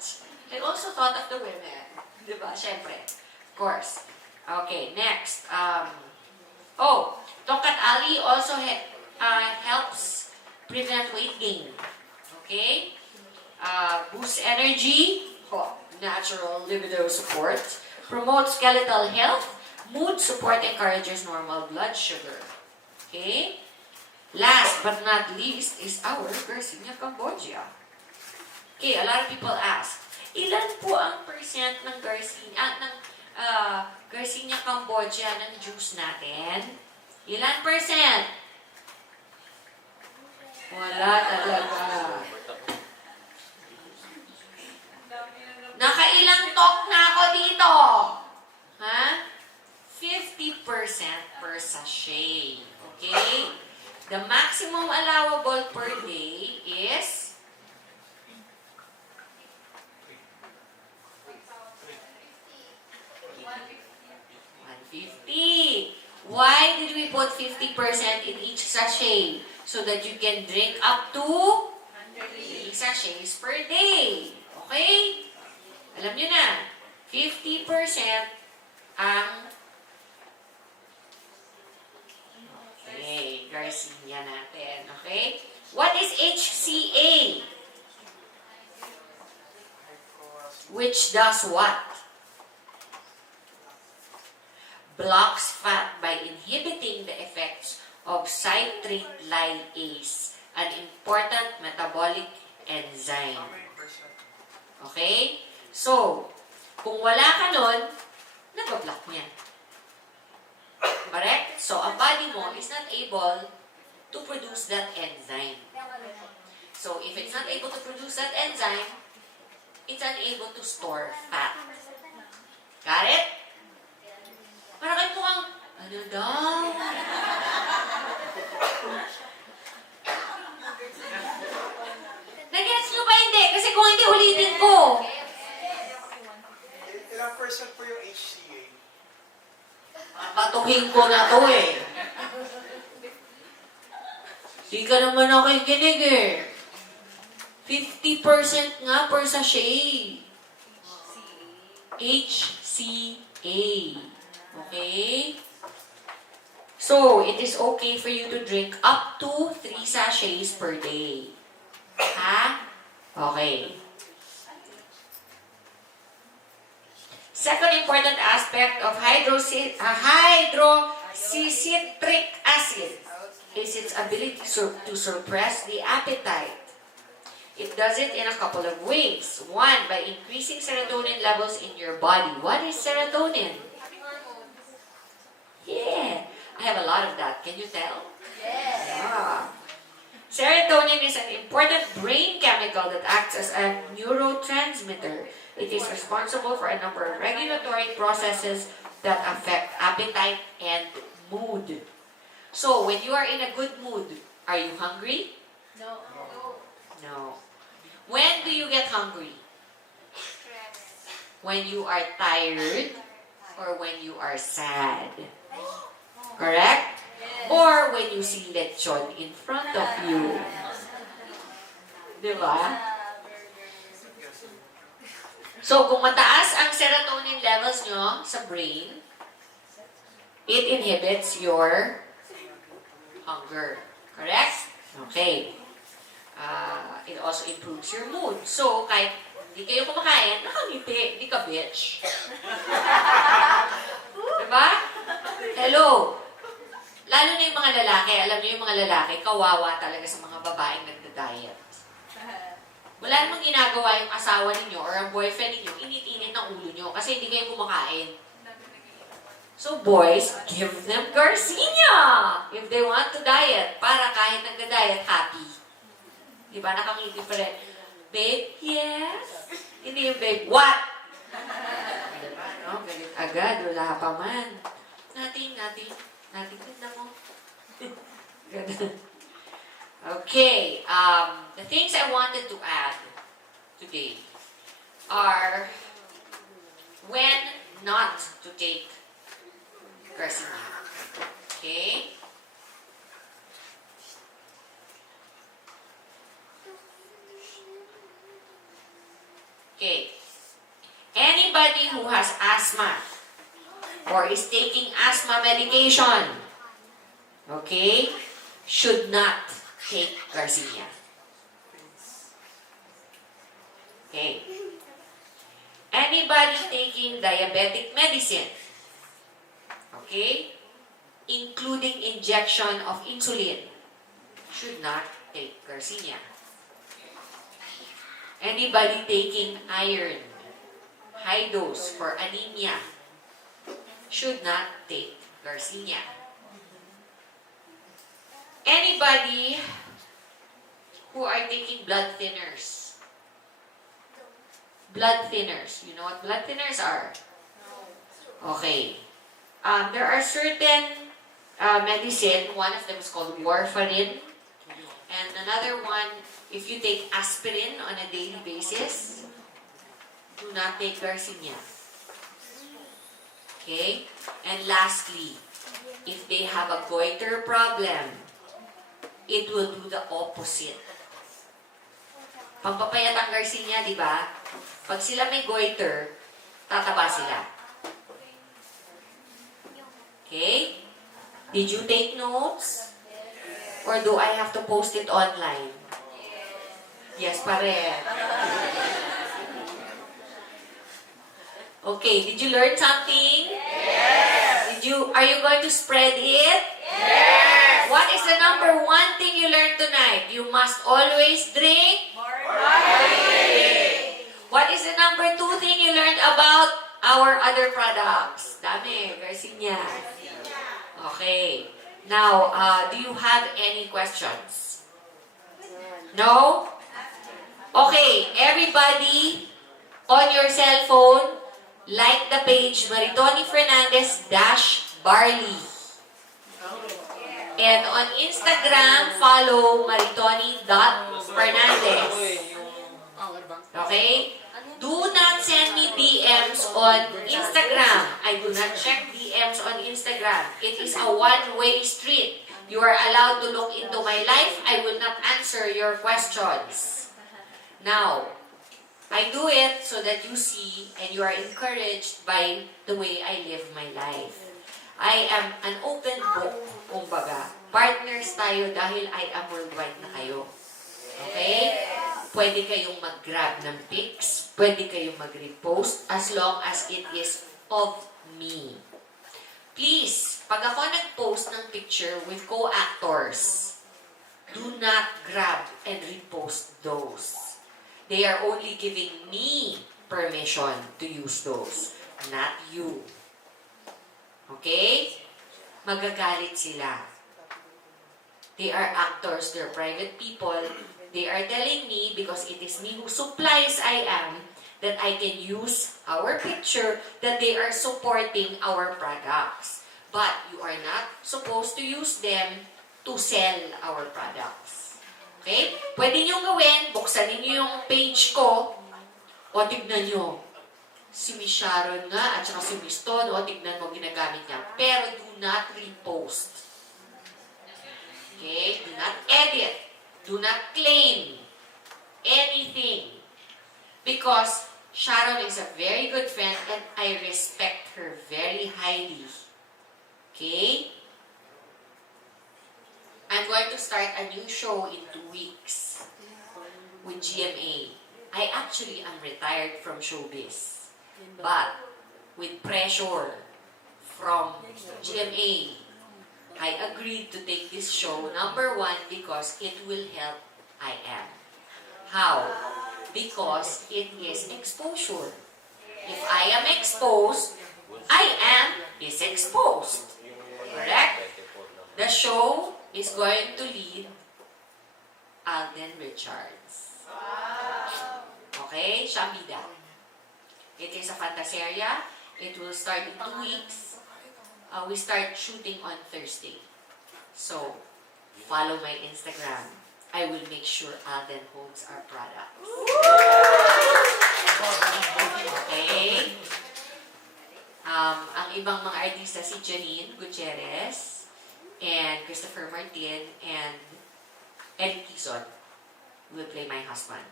I also thought of the women. Diba? Siyempre. Of course. Okay, next. Tongkat Ali also helps prevent weight gain. Okay? Boosts energy. Natural libido support. Promotes skeletal health. Mood support encourages normal blood sugar. Okay? Last but not least is our Garcinia Cambogia. Okay, a lot of people ask, ilan po ang percent ng Garcinia Cambogia ng juice natin? Ilan percent? Wala talaga. Nakailang talk na ako dito? Ha? 50% per sachet. Okay? The maximum allowable per day is 150. Why did we put 50% in each sachet? So that you can drink up to 3 sachets per day. Okay? Alam nyo na, 50% ang Garcinia natin. Okay? What is HCA? Which does what? Blocks fat by inhibiting the effects of citrate lyase, an important metabolic enzyme. Okay? So, kung wala ka nun, nag-block niya. Correct? So, ang body mo is not able to produce that enzyme. So, if it's not able to produce that enzyme, it's unable to store fat. Got it? Parang kayo mukhang, ano daw? Nag-gets nyo ba hindi? Kasi kung hindi, ulitin ko. Ilang percent po yung HCA? Patuhin ko na to eh. Di ka naman nakikinig eh. 50% nga per sachet. HCA. Okay? So, it is okay for you to drink up to 3 sachets per day. Ha? Okay. Second important aspect of hydroxycitric acid is its ability to suppress the appetite. It does it in a couple of ways. One, by increasing serotonin levels in your body. What is serotonin? Yeah, I have a lot of that. Can you tell? Yes. Yeah. Serotonin is an important brain chemical that acts as a neurotransmitter. It is responsible for a number of regulatory processes that affect appetite and mood. So, when you are in a good mood, are you hungry? No. No. When do you get hungry? Stress. When you are tired or when you are sad? Correct? Or when you see lechon in front of you. Diba? So, kung mataas ang serotonin levels nyo sa brain, it inhibits your hunger. Correct? Okay. It also improves your mood. So, kahit Hindi kayo kumakain, nakangiti, hindi ka bitch. Diba? Hello? Lalo na yung mga lalaki, alam niyo yung mga lalaki, kawawa talaga sa mga babaeng nagda-diet. Wala namang ginagawa yung asawa ninyo or ang boyfriend ninyo, init-init ng ulo nyo kasi hindi kayo kumakain. So boys, give them Garcinia if they want to diet para kahit nagda-diet, happy. Diba? Nakangiti pa rin. Babe, yes? Hindi yung babe, what? Diba? No? Galit agad, wala pa man. Nating, ganda mo. Okay, the things I wanted to add today are when not to take Garcinia. Okay? Okay. Anybody who has asthma or is taking asthma medication, okay, should not take Garcinia. Okay. Anybody taking diabetic medicine, okay, including injection of insulin, should not take Garcinia. Anybody taking iron, high dose for anemia, should not take Garcinia. Anybody who are taking blood thinners. Blood thinners. You know what blood thinners are? Okay. There are certain medicine. One of them is called warfarin. And another one, if you take aspirin on a daily basis, do not take Garcinia. Okay? And lastly, if they have a goiter problem, it will do the opposite. Pampapayat ang Garcinia, di ba? Pag sila may goiter, tataba sila. Okay? Did you take notes? Or do I have to post it online? Yes, pare. Okay, did you learn something? Yes. Are you going to spread it? Yes. What is the number one thing you learned tonight? You must always drink more water. What is the number two thing you learned about our other products? Dami, Garcinia. Okay. Now, do you have any questions? No? Okay, everybody on your cell phone, like the page Maritoni Fernandez -Barley. And on Instagram, follow maritoni.fernandez. Okay? Do not send me DMs on Instagram. I do not check DMs on Instagram. It is a one-way street. You are allowed to look into my life. I will not answer your questions. Now, I do it so that you see and you are encouraged by the way I live my life. I am an open book, kumbaga. Partners tayo dahil I am worldwide na kayo. Okay? Pwede kayong mag-grab ng pics, pwede kayong mag-repost as long as it is of me. Please, pag ako nag-post ng picture with co-actors, do not grab and repost those. They are only giving me permission to use those, not you. Okay? Magagalit sila. They are actors, they're private people. They are telling me, because it is me who supplies IAM, that I can use our picture, that they are supporting our products. But you are not supposed to use them to sell our products. Okay? Pwede nyo gawin, buksan ninyo yung page ko, o tignan nyo. Si Miss Sharon nga, at saka si Miss Ton, o tignan mo ginagamit niya. Pero do not repost. Okay? Do not edit. Do not claim anything. Because Sharon is a very good friend and I respect her very highly. Okay? I'm going to start a new show in 2 weeks with GMA. I actually am retired from showbiz. But with pressure from GMA, I agreed to take this show, number one, because it will help IAM. How? Because it is exposure. If I am exposed, IAM is exposed. Correct? The show is going to lead Alden Richards. Okay? Siya ang bida. It is a fantaseria. It will start in 2 weeks. We start shooting on Thursday. So, follow my Instagram. I will make sure Alden holds our products. Okay? Ang ibang mga artista si Janine Gutierrez and Christopher Martin and Eric Kison will play my husband.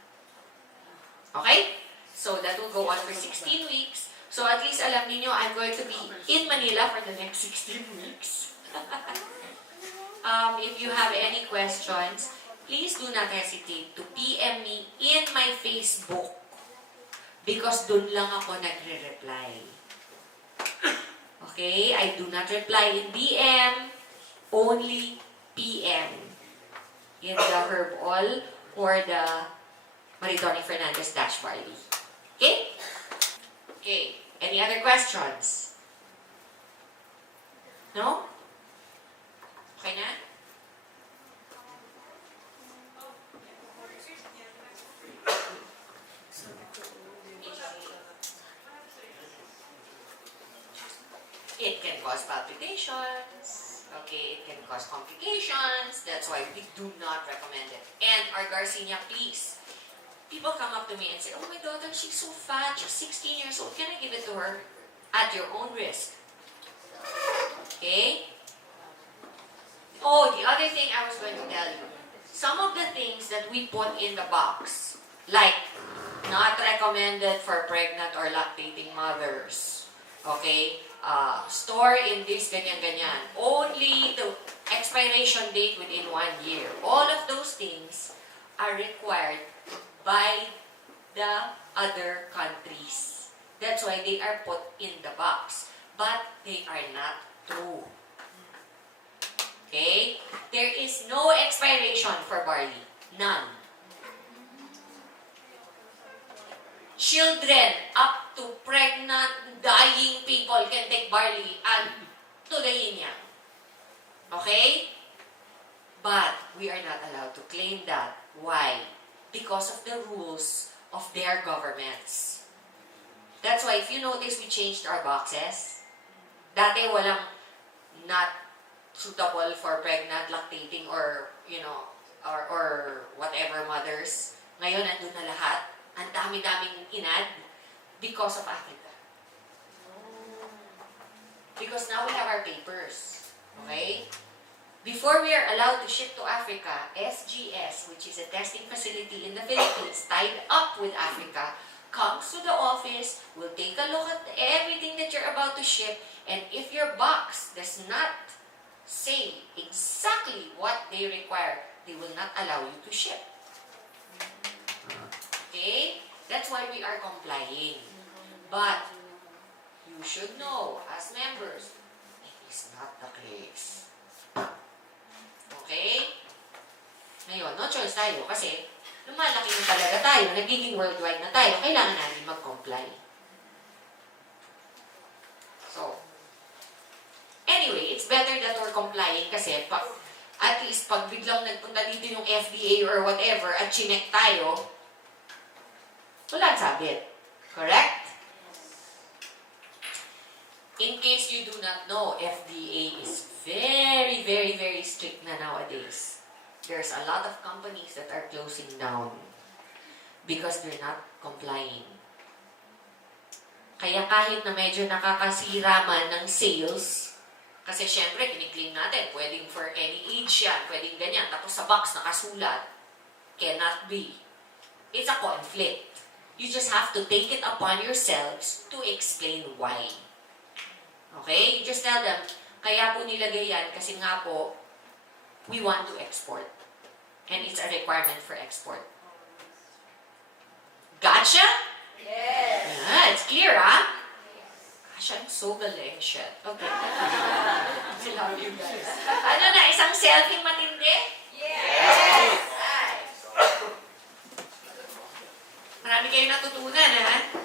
Okay? So that will go on for 16 weeks. So at least alam niyo, I'm going to be in Manila for the next 16 weeks. If you have any questions, please do not hesitate to PM me in my Facebook because dun lang ako nagre-reply. Okay? I do not reply in DM, only PM in the Herbal or the Maritoni Fernandez Dash Barley. Okay? Okay. Any other questions? No? Okay na? It can cause palpitations. Okay, it can cause complications. That's why we do not recommend it. And our Garcinia, please. People come up to me and say, oh, my daughter, she's so fat. She's 16 years old. Can I give it to her? At your own risk. Okay? Oh, the other thing I was going to tell you. Some of the things that we put in the box, like not recommended for pregnant or lactating mothers. Okay? Store in this, ganyan-ganyan. Only the expiration date within 1 year. All of those things are required by the other countries. That's why they are put in the box. But they are not true. Okay? There is no expiration for barley. None. Children up to pregnant, dying people can take barley and tuloyin niya. Okay? But we are not allowed to claim that. Why? Because of the rules of their governments. That's why if you notice, we changed our boxes. Dati walang not suitable for pregnant, lactating, or, or whatever mothers. Ngayon, nandun na lahat. Ang dami-daming inad because of Africa. Because now we have our papers. Okay? Before we are allowed to ship to Africa, SGS, which is a testing facility in the Philippines, tied up with Africa, comes to the office, will take a look at everything that you're about to ship, and if your box does not say exactly what they require, they will not allow you to ship. Okay? That's why we are complying. But you should know, as members, it is not the case. Okay? Ngayon, no choice tayo kasi lumalaki na talaga tayo, nagiging worldwide na tayo, kailangan natin mag-comply. So, anyway, it's better that we're complying kasi at least pag biglang nagpunta dito yung FDA or whatever at chinek tayo, wala sabit. Correct? In case you do not know, FDA is very, very, very strict na nowadays. There's a lot of companies that are closing down because they're not complying. Kaya kahit na medyo nakakasira man ng sales, kasi syempre, kiniklaim natin, pwedeng for any age yan, pwedeng ganyan, tapos sa box nakasulat, cannot be. It's a conflict. You just have to take it upon yourselves to explain why. Okay? You just tell them, kaya po nilagay yan kasi nga po, we want to export. And it's a requirement for export. Gotcha? Yes. Yeah, it's clear, ha? Gosh, I'm so galing. Shit. Okay. I love you guys. Ano na, isang selfie matindi? Yes. Marami kayong natutunan, ha?